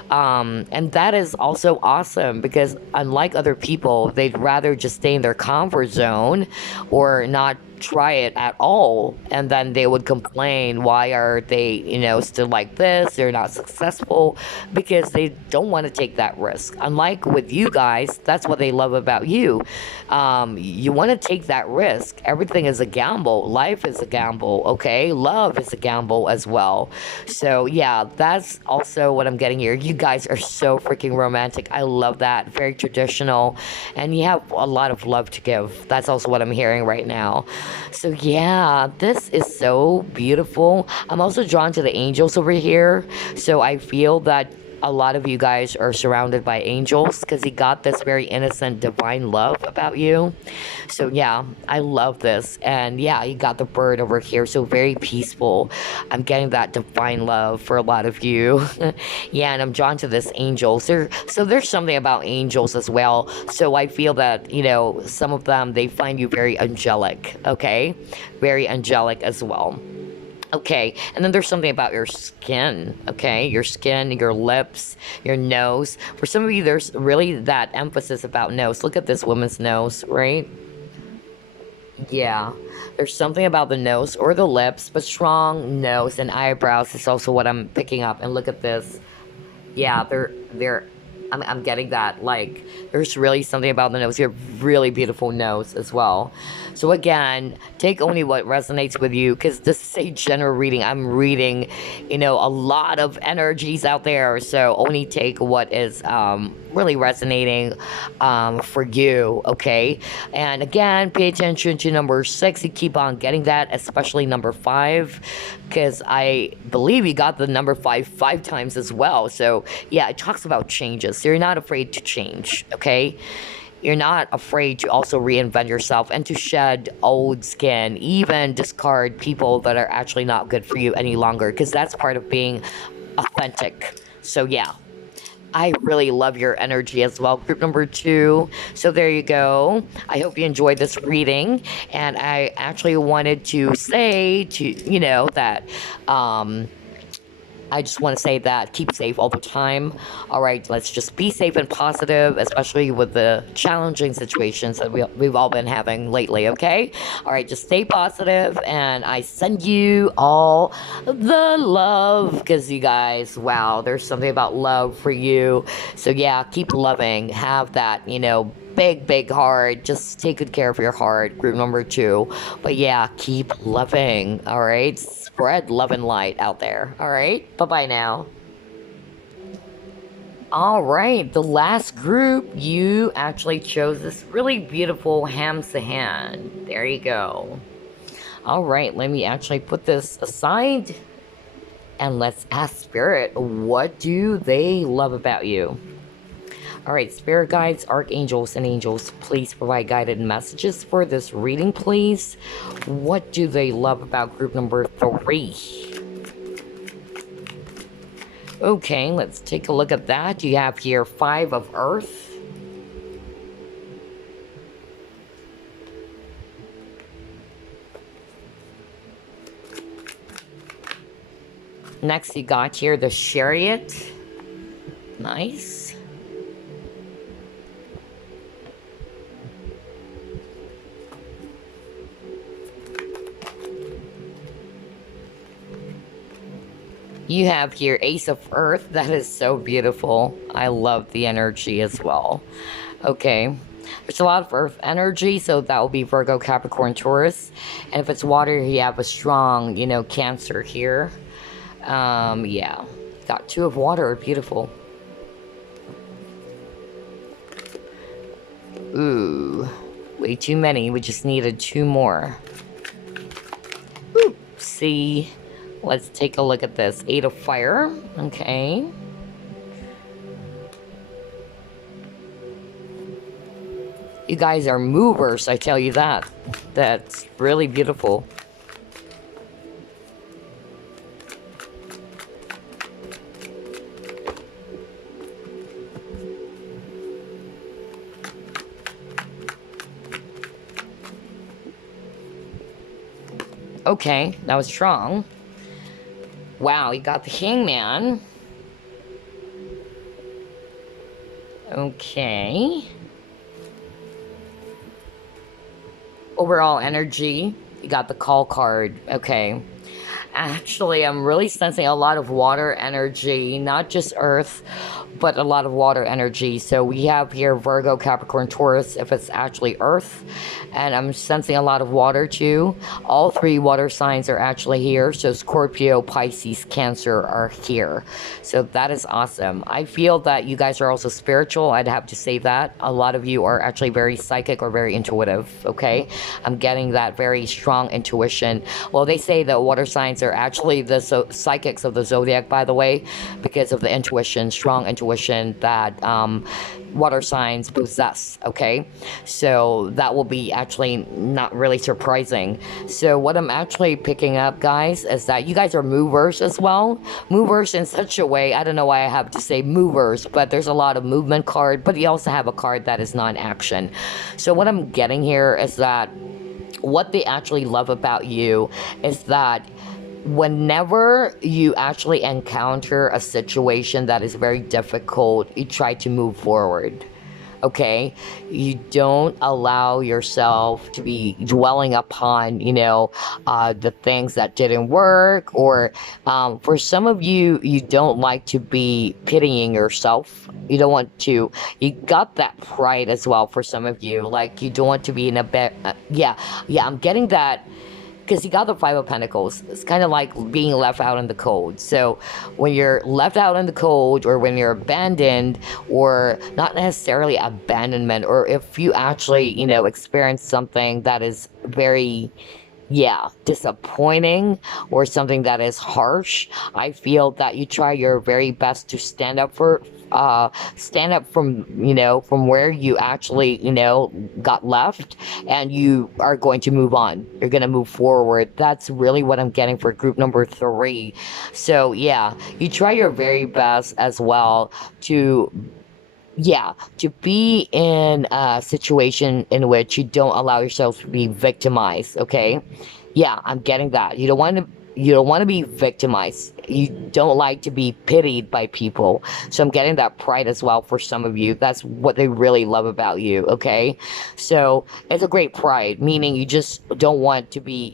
And that is also awesome because unlike other people, they'd rather just stay in their comfort zone or not try it at all, and then they would complain, why are they, still like this, they're not successful, because they don't want to take that risk. Unlike with you guys, that's what they love about you. You want to take that risk. Everything is a gamble. Life is a gamble, okay? Love is a gamble as well. So yeah, that's also what I'm getting here. You guys are so freaking romantic. I love that. Very traditional, and you have a lot of love to give. That's also what I'm hearing right now. So yeah, this is so beautiful. I'm also drawn to the angels over here. So I feel that a lot of you guys are surrounded by angels because he got this very innocent divine love about you. So yeah, I love this. And yeah, you got the bird over here, so very peaceful. I'm getting that divine love for a lot of you. Yeah, and I'm drawn to this angels. So there's something about angels as well. So I feel that, some of them, they find you very angelic, okay? Very angelic as well. Okay, and then there's something about your skin, okay? Your skin, your lips, your nose. For some of you, there's really that emphasis about nose. Look at this woman's nose, right? Yeah, there's something about the nose or the lips, but strong nose and eyebrows is also what I'm picking up. And look at this. Yeah, I'm getting that, like, there's really something about the nose. You have really beautiful nose as well. So again, take only what resonates with you, because this is a general reading. I'm reading, a lot of energies out there. So only take what is really resonating for you, okay? And again, pay attention to number 6. You keep on getting that, especially number 5, because I believe you got the number 5 times as well. So yeah, it talks about changes. So you're not afraid to change, okay? You're not afraid to also reinvent yourself and to shed old skin, even discard people that are actually not good for you any longer, because that's part of being authentic. So yeah, I really love your energy as well. Group number 2. So there you go. I hope you enjoyed this reading. And I actually wanted to say that I just want to say that keep safe all the time. All right, let's just be safe and positive, especially with the challenging situations that we've all been having lately, okay? All right, just stay positive, and I send you all the love, because you guys, wow, there's something about love for you. So yeah, keep loving. Have that, big heart. Just take good care of your heart. Group number 2. But yeah, keep loving. All right, spread love and light out there. All right, bye bye now. All right, the last group, you actually chose this really beautiful Hamsa hand. There you go. All right, let me actually put this aside, and let's ask Spirit, what do they love about you? All right, spirit guides, archangels, and angels, please provide guided messages for this reading, please. What do they love about group number 3? Okay, let's take a look at that. You have here 5 of Earth. Next, you got here the Chariot. Nice. You have here Ace of Earth. That is so beautiful. I love the energy as well. Okay. There's a lot of Earth energy, so that will be Virgo, Capricorn, Taurus. And if it's water, you have a strong, Cancer here. Yeah. Got 2 of water. Beautiful. Ooh. Way too many. We just needed 2 more. Ooh. See. Let's take a look at this. 8 of Fire. Okay. You guys are movers, I tell you that. That's really beautiful. Okay, that was strong. Wow, you got the Hangman. Okay. Overall energy, you got the call card. Okay. Actually, I'm really sensing a lot of water energy, not just earth, but a lot of water energy. So we have here Virgo, Capricorn, Taurus, if it's actually earth. And I'm sensing a lot of water too. All three water signs are actually here. So Scorpio, Pisces, Cancer are here. So that is awesome. I feel that you guys are also spiritual. I'd have to say that. A lot of you are actually very psychic or very intuitive, okay? I'm getting that very strong intuition. Well, they say that water signs are actually the psychics of the zodiac, by the way, because of the intuition, strong intuition that water signs possess, okay? So that will be actually not really surprising. So what I'm actually picking up, guys, is that you guys are movers as well. Movers in such a way, I don't know why I have to say movers, but there's a lot of movement card, but you also have a card that is non-action. So what I'm getting here is that what they actually love about you is that whenever you actually encounter a situation that is very difficult, you try to move forward. Okay, you don't allow yourself to be dwelling upon, the things that didn't work, or for some of you, you don't like to be pitying yourself. You don't want to, you got that pride as well for some of you. Like, you don't want to be in a bed. Yeah, I'm getting that. Because you got the Five of Pentacles. It's kind of like being left out in the cold. So when you're left out in the cold, or when you're abandoned, or not necessarily abandonment, or if you actually, experience something that is very, disappointing, or something that is harsh, I feel that you try your very best to stand up from where you actually, got left, and you are going to move on. You're going to move forward. That's really what I'm getting for group number 3. So yeah, you try your very best as well to be in a situation in which you don't allow yourself to be victimized, okay? Yeah, I'm getting that. You don't want to be victimized. You don't like to be pitied by people. So I'm getting that pride as well for some of you. That's what they really love about you, okay? So it's a great pride, meaning you just don't want to be,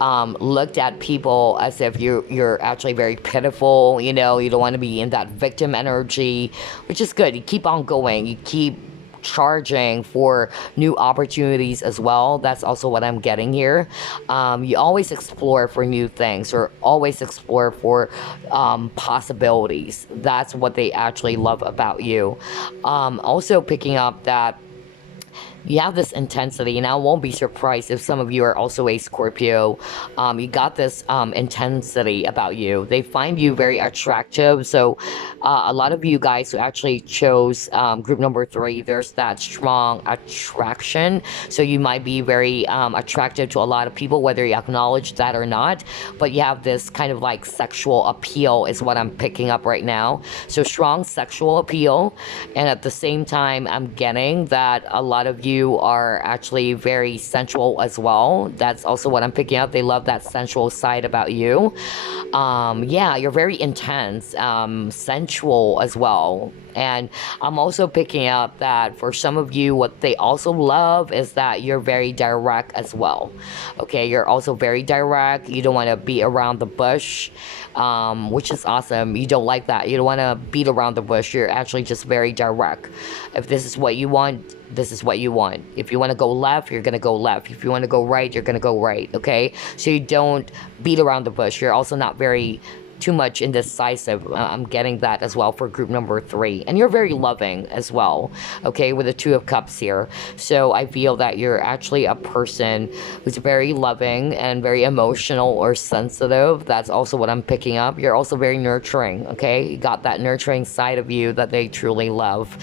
looked at people as if you're actually very pitiful, you don't want to be in that victim energy, which is good. You keep on going. You keep charging for new opportunities as well. That's also what I'm getting here. You always explore for new things, or always explore for possibilities. That's what they actually love about you. Also picking up that you have this intensity, and I won't be surprised if some of you are also a Scorpio. You got this intensity about you. They find you very attractive. So a lot of you guys who actually chose group number 3, there's that strong attraction. So you might be very attractive to a lot of people, whether you acknowledge that or not. But you have this kind of like sexual appeal is what I'm picking up right now. So strong sexual appeal. And at the same time, I'm getting that a lot of you are actually very sensual as well. That's also what I'm picking up. They love that sensual side about you. You're very intense, sensual as well. And I'm also picking up that for some of you, what they also love is that you're very direct as well. Okay, you're also very direct. You don't want to be around the bush, which is awesome. You don't like that. You don't want to beat around the bush. You're actually just very direct. If this is what you want, this is what you want. If you want to go left, you're going to go left. If you want to go right, you're going to go right, okay? So you don't beat around the bush. You're also not very too much indecisive. I'm getting that as well for group number 3. And you're very loving as well, okay, with the 2 of Cups here. So I feel that you're actually a person who's very loving and very emotional or sensitive. That's also what I'm picking up. You're also very nurturing, okay? You got that nurturing side of you that they truly love.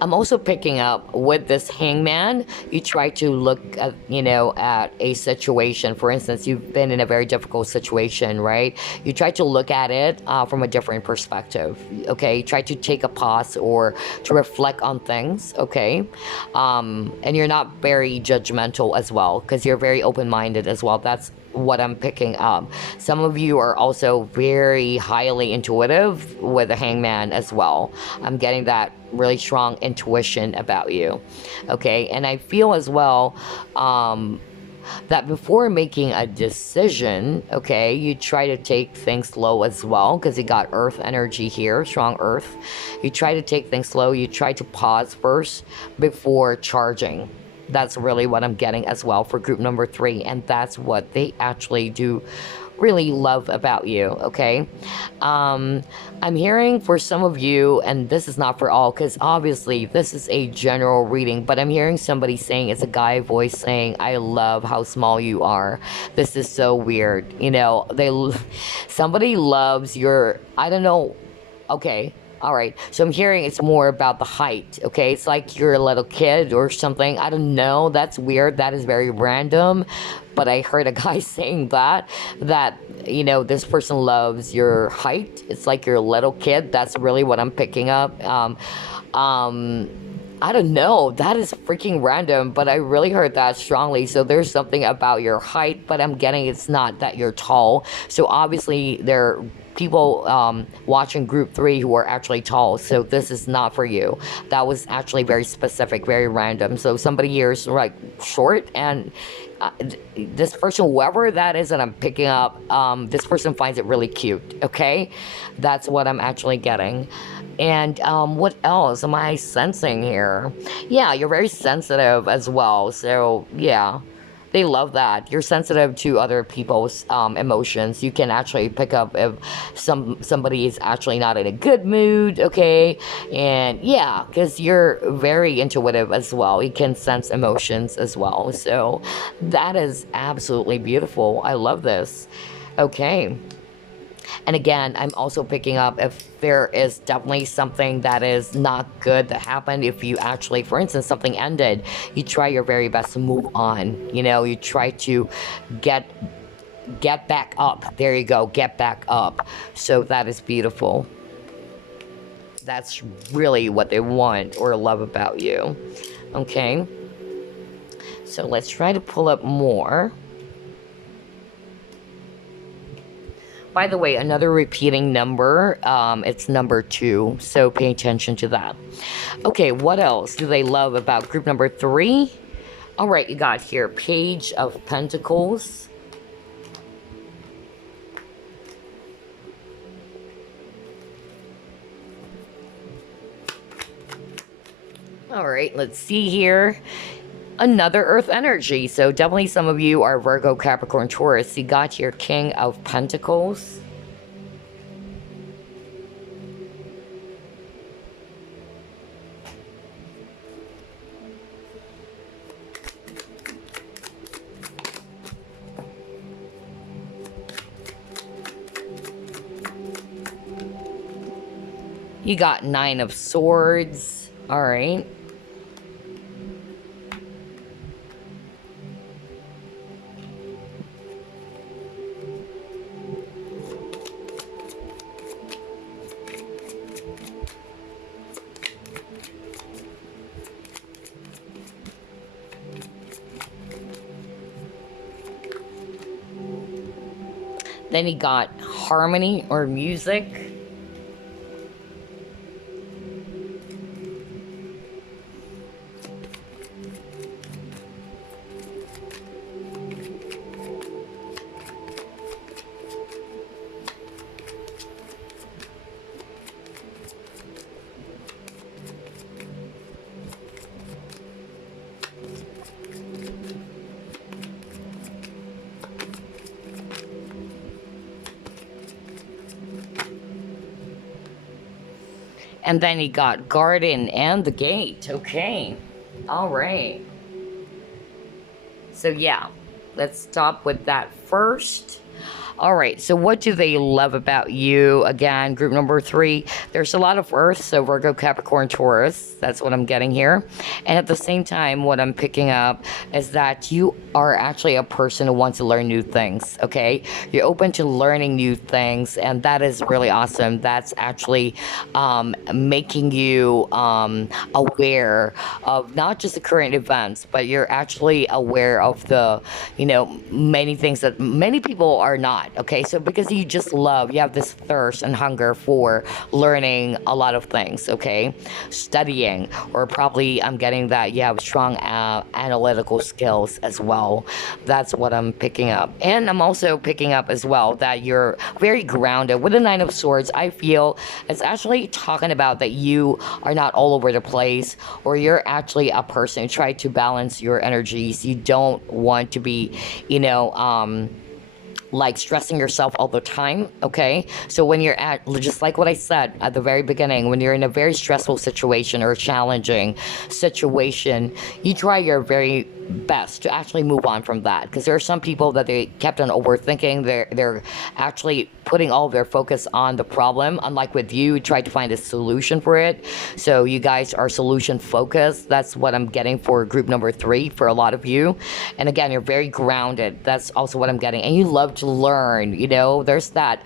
I'm also picking up with this hangman. You try to look at, at a situation. For instance, you've been in a very difficult situation, right? You try to look at it from a different perspective. Okay, you try to take a pause or to reflect on things. Okay, and you're not very judgmental as well, because you're very open-minded as well. That's what I'm picking up. Some of you are also very highly intuitive with the hangman as well. I'm getting that really strong intuition about you. Okay, and I feel as well that before making a decision, okay, you try to take things slow as well, because you got earth energy here, strong earth. You try to take things slow. You try to pause first before charging. That's really what I'm getting as well for group number 3, and that's what they actually do really love about you. Okay, I'm hearing for some of you, and this is not for all, because obviously this is a general reading, but I'm hearing somebody saying, it's a guy voice saying, I love how small you are. This is so weird. Somebody loves your, I don't know. Okay, all right, so I'm hearing it's more about the height. Okay, it's like you're a little kid or something. I don't know. That's weird. That is very random. But I heard a guy saying that this person loves your height. It's like you're a little kid. That's really what I'm picking up. I don't know. That is freaking random, but I really heard that strongly. So there's something about your height, but I'm getting it's not that you're tall. So obviously there are people watching group 3 who are actually tall. So this is not for you. That was actually very specific, very random. So somebody here is like short, and this person, whoever that is that I'm picking up, this person finds it really cute. Okay, that's what I'm actually getting. And what else am I sensing here? Yeah, you're very sensitive as well. So yeah, they love that. You're sensitive to other people's emotions. You can actually pick up if somebody is actually not in a good mood. Okay, and yeah, because you're very intuitive as well. You can sense emotions as well. So that is absolutely beautiful. I love this. Okay. And again, I'm also picking up if there is definitely something that is not good that happened. If you actually, for instance, something ended, you try your very best to move on. You try to get back up. There you go, get back up. So that is beautiful. That's really what they want or love about you. Okay. So let's try to pull up more. By the way, another repeating number, it's number 2, so pay attention to that. Okay, what else do they love about group number 3? All right, you got here, Page of Pentacles. All right, let's see here. Another earth energy. So definitely some of you are Virgo, Capricorn, Taurus. You got your King of Pentacles. You got 9 of Swords. All right. Then you got harmony or music. And then you got Garden and the Gate. Okay. All right. So yeah, let's stop with that first. All right, so what do they love about you? Again, group number 3, there's a lot of Earth, so Virgo, Capricorn, Taurus. That's what I'm getting here. And at the same time, what I'm picking up is that you are actually a person who wants to learn new things, okay? You're open to learning new things, and that is really awesome. That's actually making you aware of not just the current events, but you're actually aware of the, many things that many people are not, okay? So because you have this thirst and hunger for learning a lot of things, okay? Studying, or probably I'm getting that you have strong analytical skills as well. That's what I'm picking up. And I'm also picking up as well that you're very grounded. With the Nine of Swords, I feel it's actually talking about that you are not all over the place, or you're actually a person who try to balance your energies. You don't want to be, like stressing yourself all the time, okay? So when you're at, just like what I said at the very beginning, when you're in a very stressful situation or a challenging situation, you try your very best to actually move on from that, because there are some people that they kept on overthinking. They're actually putting all their focus on the problem, unlike with you try to find a solution for it. So you guys are solution focused. That's what I'm getting for group number 3 for a lot of you. And again, you're very grounded. That's also what I'm getting. And you love to learn, there's that.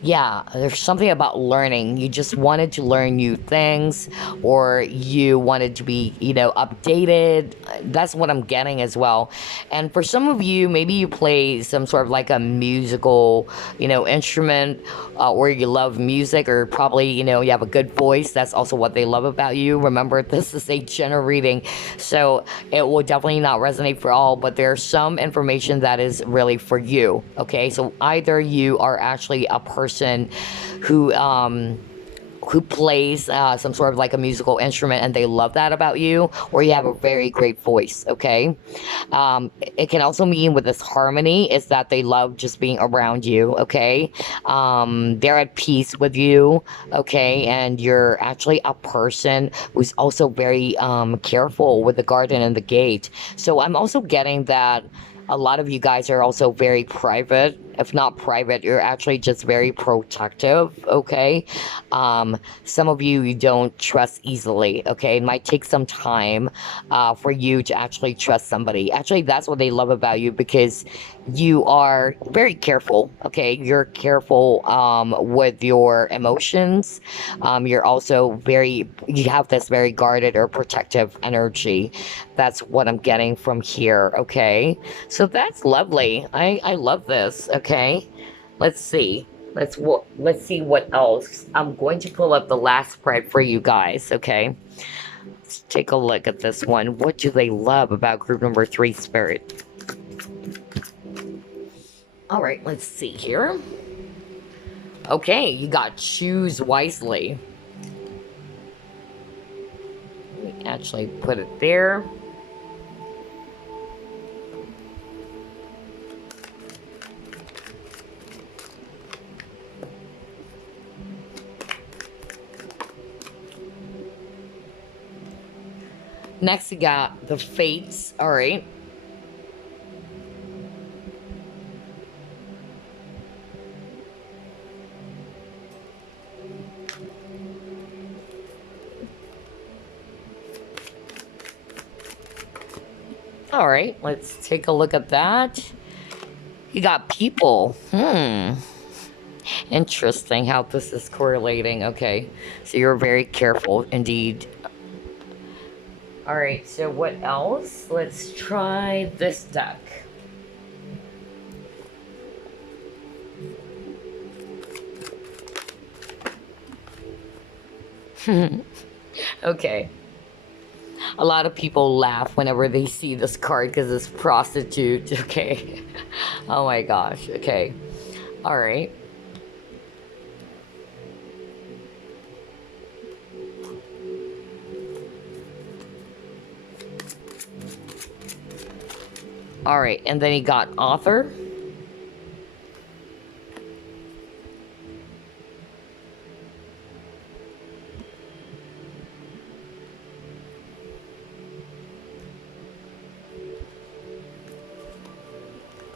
Yeah, there's something about learning. You just wanted to learn new things, or you wanted to be, updated. That's what I'm getting as well. And for some of you, maybe you play some sort of like a musical, instrument, or you love music, or probably, you have a good voice. That's also what they love about you. Remember, this is a general reading, so it will definitely not resonate for all, but there's some information that is really for you, okay? So either you are actually a person who plays some sort of like a musical instrument and they love that about you, or you have a very great voice, okay? It can also mean with this harmony is that they love just being around you, okay? They're at peace with you, okay? And you're actually a person who's also very careful with the garden and the gate. So I'm also getting that a lot of you guys are also very private. If not private, you're actually just very protective, okay? Some of you don't trust easily, okay? It might take some time for you to actually trust somebody. Actually, that's what they love about you, because you are very careful, okay? You're careful with your emotions. You're also you have this very guarded or protective energy. That's what I'm getting from here, okay? So that's lovely. I love this, okay? Let's see. Let's see what else. I'm going to pull up the last spread for you guys, okay? Let's take a look at this one. What do they love about group number 3, Spirit? All right, let's see here. Okay, you got choose wisely. Let me actually put it there. Next, you got the fates. All right. All right, let's take a look at that. You got people. Interesting how this is correlating. Okay, so you're very careful indeed. All right, so what else? Let's try this deck. Okay. A lot of people laugh whenever they see this card because it's prostitute. Okay. Oh my gosh. Okay. All right. All right. And then he got author.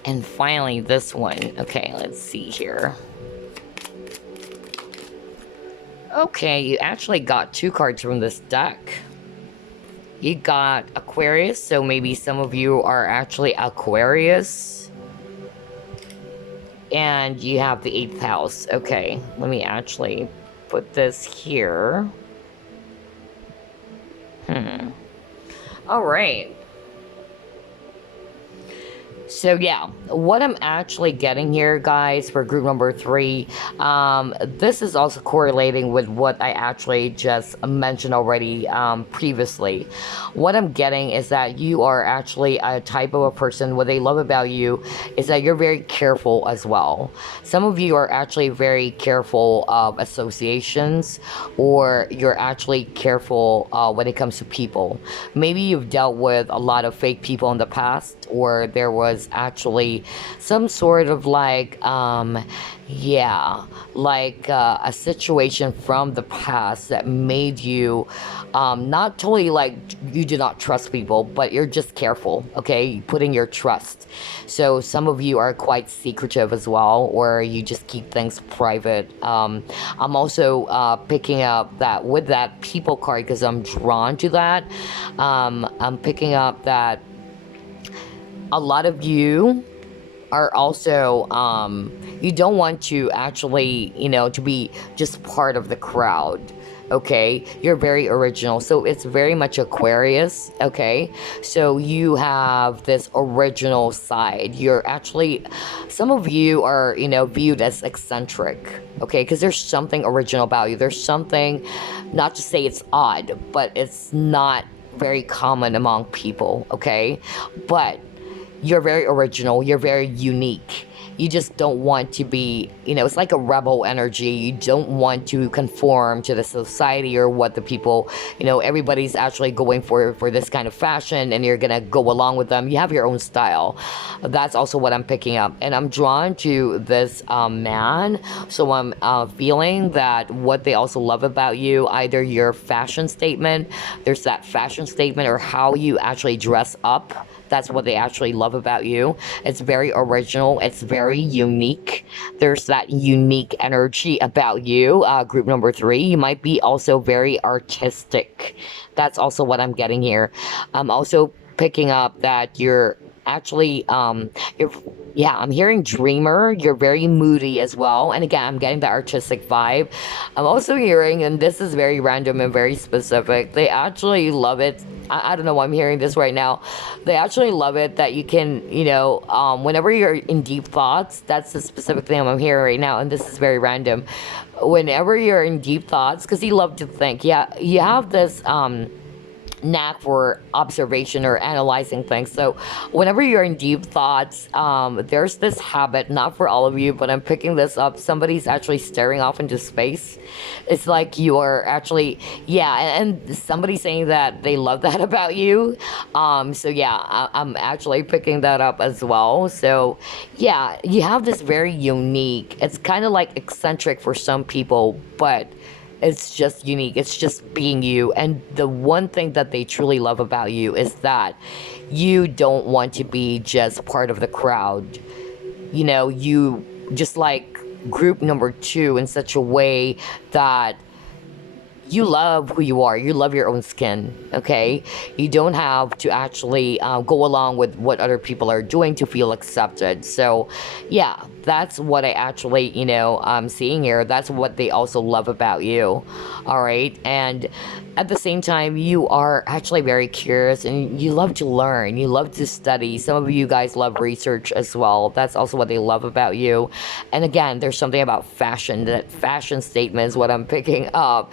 And finally, this one. Okay, let's see here. Okay, you actually got 2 cards from this deck. You got Aquarius, so maybe some of you are actually Aquarius. And you have the 8th house. Okay, let me actually put this here. All right. So yeah, what I'm actually getting here, guys, for group number 3, this is also correlating with what I actually just mentioned already previously. What I'm getting is that you are actually a type of a person. What they love about you is that you're very careful as well. Some of you are actually very careful of associations, or you're actually careful when it comes to people. Maybe you've dealt with a lot of fake people in the past, or there was actually some sort of like a situation from the past that made you not totally like you do not trust people, but you're just careful, okay, putting your trust. So some of you are quite secretive as well, or you just keep things private. I'm also picking up that with that people card, because I'm drawn to that. I'm picking up that a lot of you are also, you don't want to actually, to be just part of the crowd, okay? You're very original, so it's very much Aquarius, okay? So you have this original side. You're actually, some of you are, viewed as eccentric, okay? Because there's something original about you. There's something, not to say it's odd, but it's not very common among people, okay? But you're very original, you're very unique. You just don't want to be, it's like a rebel energy. You don't want to conform to the society or what the people, everybody's actually going for this kind of fashion, and you're gonna go along with them. You have your own style. That's also what I'm picking up. And I'm drawn to this man, so I'm feeling that what they also love about you, either your fashion statement, there's that fashion statement, or how you actually dress up. That's what they actually love about you. It's very original. It's very unique. There's that unique energy about you. Group number 3, you might be also very artistic. That's also what I'm getting here. I'm also picking up that you're actually, I'm hearing dreamer. You're very moody as well. And again, I'm getting the artistic vibe. I'm also hearing, and this is very random and very specific, they actually love it. I don't know why I'm hearing this right now. They actually love it that you can, whenever you're in deep thoughts, that's the specific thing I'm hearing right now, and this is very random. Whenever you're in deep thoughts, because you love to think, you have this knack for observation or analyzing things. So whenever you're in deep thoughts, there's this habit, not for all of you, but I'm picking this up. Somebody's actually staring off into space. It's like you are actually, and somebody's saying that they love that about you. I'm actually picking that up as well. So yeah, you have this very unique, it's kind of like eccentric for some people, but it's just unique. It's just being you. And the one thing that they truly love about you is that you don't want to be just part of the crowd. You just like group number 2 in such a way that you love who you are. You love your own skin, okay? You don't have to actually go along with what other people are doing to feel accepted. So, yeah, that's what I actually, I'm seeing here. That's what they also love about you, all right? And at the same time, you are actually very curious, and you love to learn. You love to study. Some of you guys love research as well. That's also what they love about you. And again, there's something about fashion. That fashion statement is what I'm picking up.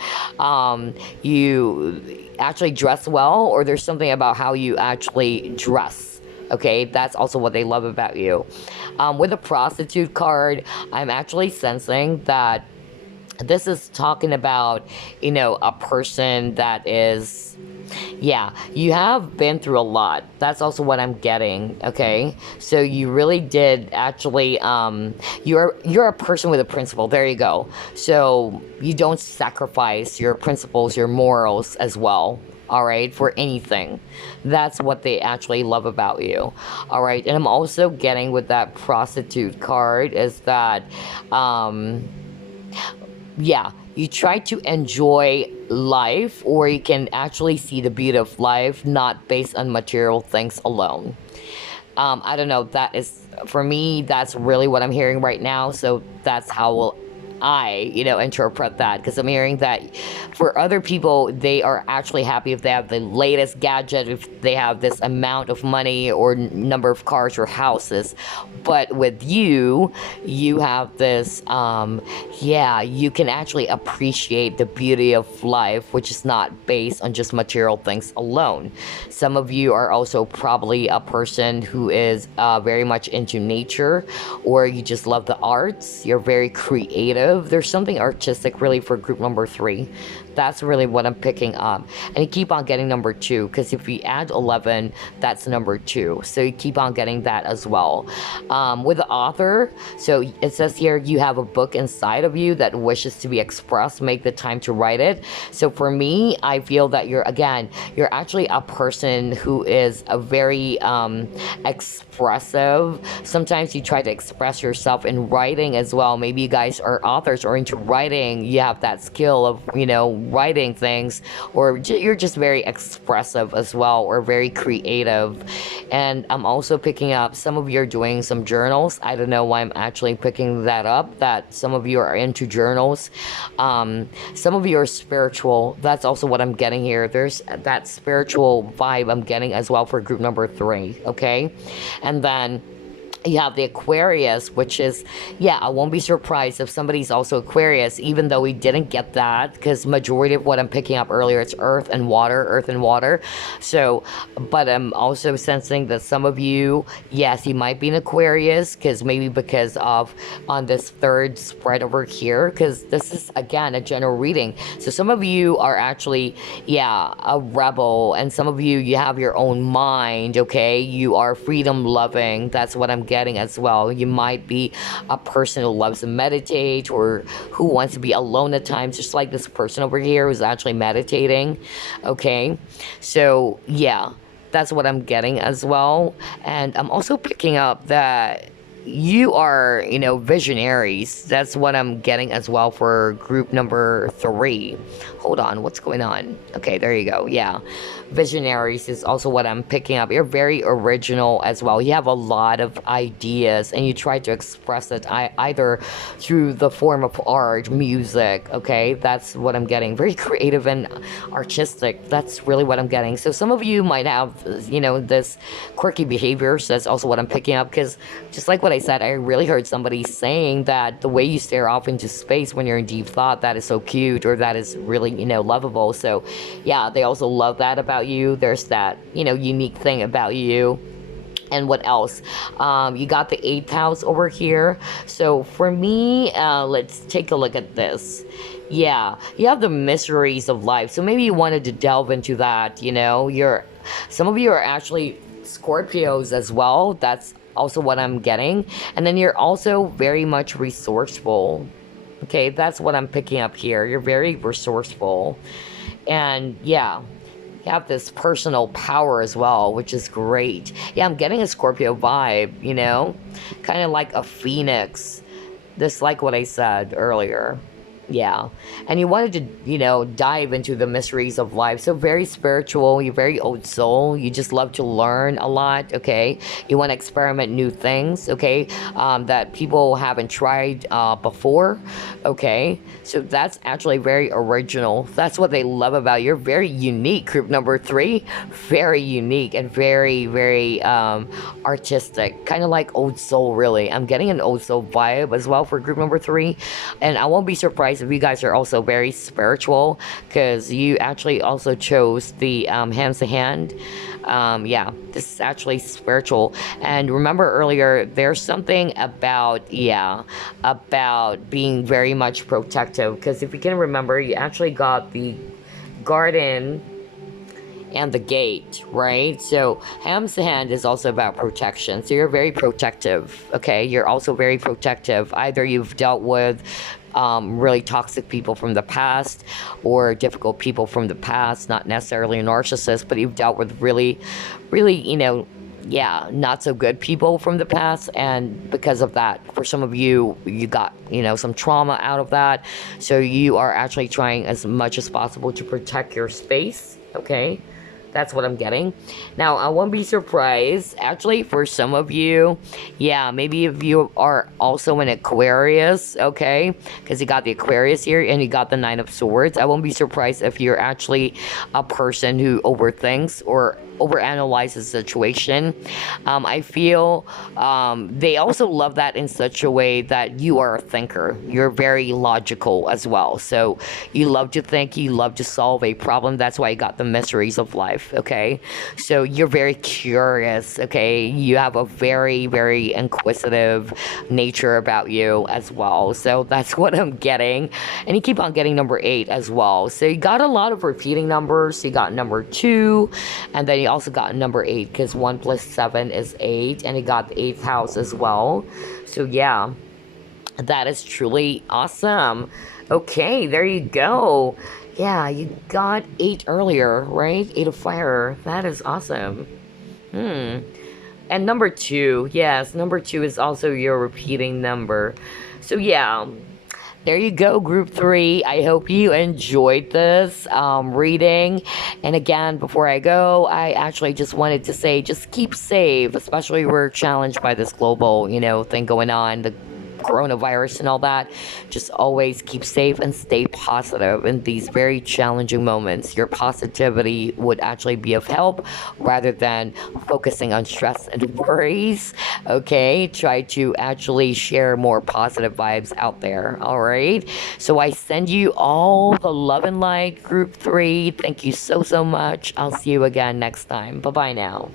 You actually dress well, or there's something about how you actually dress. Okay, that's also what they love about you. With the prostitute card, I'm actually sensing that this is talking about, a person that is, you have been through a lot. That's also what I'm getting, okay? So you really did actually, you're a person with a principle. There you go. So you don't sacrifice your principles, your morals as well. all right, for anything. That's what they actually love about you, all right. And I'm also getting with that prostitute card is that, yeah, you try to enjoy life, or you can actually see the beauty of life, not based on material things alone. I don't know. That is, for me, that's really what I'm hearing right now. So that's how will I, interpret that, because I'm hearing that for other people, they are actually happy if they have the latest gadget, if they have this amount of money or number of cars or houses. But with you, you have this, yeah, you can actually appreciate the beauty of life, which is not based on just material things alone. Some of you are also probably a person who is very much into nature, or you just love the arts. You're very creative. There's something artistic really for group number 3. That's really what I'm picking up. And you keep on getting number 2, because if we add 11, that's number 2. So you keep on getting that as well. With the author, so it says here, you have a book inside of you that wishes to be expressed. Make the time to write it. So for me, I feel that you're actually a person who is a very expressive. Sometimes you try to express yourself in writing as well. Maybe you guys are authors or into writing. You have that skill of, writing things, or you're just very expressive as well, or very creative. And I'm also picking up some of you are doing some journals. I don't know why I'm actually picking that up, that some of you are into journals. Some of you are spiritual. That's also what I'm getting here. There's that spiritual vibe I'm getting as well for group number 3, okay? And then you have the Aquarius, which is, yeah, I won't be surprised if somebody's also Aquarius, even though we didn't get that, because majority of what I'm picking up earlier, it's earth and water. So, but I'm also sensing that some of you, yes, you might be an Aquarius, because of on this third spread over here, because this is, again, a general reading. So some of you are actually, yeah, a rebel, and some of you have your own mind, okay? You are freedom loving. That's what I'm getting as well. You might be a person who loves to meditate, or who wants to be alone at times, just like this person over here who's actually meditating, okay? So yeah, that's what I'm getting as well. And I'm also picking up that you are, visionaries. That's what I'm getting as well for group number 3. Hold on, what's going on? Okay, there you go. Yeah, visionaries is also what I'm picking up. You're very original as well. You have a lot of ideas, and you try to express it either through the form of art, music, okay? That's what I'm getting. Very creative and artistic. That's really what I'm getting. So some of you might have, this quirky behaviors. That's also what I'm picking up, because just like what I said, I really heard somebody saying that the way you stare off into space when you're in deep thought, that is so cute, or that is really, lovable. So yeah, they also love that about you. There's that, unique thing about you. And what else? You got the 8th house over here. So for me, let's take a look at this. Yeah, you have the mysteries of life. So maybe you wanted to delve into that, some of you are actually Scorpios as well. That's also what I'm getting. And then you're also very much resourceful. Okay, that's what I'm picking up here. You're very resourceful. And yeah, you have this personal power as well, which is great. Yeah, I'm getting a Scorpio vibe, kind of like a phoenix. Just like what I said earlier. Yeah, and you wanted to, dive into the mysteries of life. So very spiritual. You're very old soul. You just love to learn a lot, okay? You want to experiment new things, okay? That people haven't tried before, okay? So that's actually very original. That's what they love about you. You're very unique, group number 3. Very unique and very, very artistic. Kind of like old soul, really. I'm getting an old soul vibe as well for group number 3. And I won't be surprised if you guys are also very spiritual, because you actually also chose the Hamsa hand. Yeah, this is actually spiritual. And remember earlier, there's something about being very much protective, because if you can remember, you actually got the garden and the gate, right? So Ham's hand is also about protection. So you're very protective, okay? You're also very protective. Either you've dealt with really toxic people from the past or difficult people from the past, not necessarily a narcissist, but you've dealt with really, really, yeah, not so good people from the past. And because of that, for some of you, you got, some trauma out of that. So you are actually trying as much as possible to protect your space. Okay. That's what I'm getting. Now, I won't be surprised, actually, for some of you. Yeah, maybe if you are also an Aquarius, okay? Because you got the Aquarius here and you got the Nine of Swords. I won't be surprised if you're actually a person who overthinks or overanalyzes the situation. I feel they also love that in such a way that you are a thinker. You're very logical as well. So you love to think, you love to solve a problem. That's why you got the mysteries of life, okay? So you're very curious, okay? You have a very, very inquisitive nature about you as well. So that's what I'm getting. And you keep on getting number 8 as well. So you got a lot of repeating numbers. You got number 2, and then you also got number 8 because 1 plus 7 is 8, and you got the 8th house as well. So yeah, that is truly awesome. Okay, there you go. Yeah, you got 8 earlier, right? 8 of fire. That is awesome. And number 2, yes, number 2 is also your repeating number. So yeah, there you go, group 3. I hope you enjoyed this reading. And again, before I go, I actually just wanted to say, just keep safe, especially we're challenged by this global, thing going on, the coronavirus and all that. Just always keep safe and stay positive in these very challenging moments. Your positivity would actually be of help rather than focusing on stress and worries. Okay, try to actually share more positive vibes out there. All right, so I send you all the love and light, group 3. Thank you so much. I'll see you again next time. Bye bye now.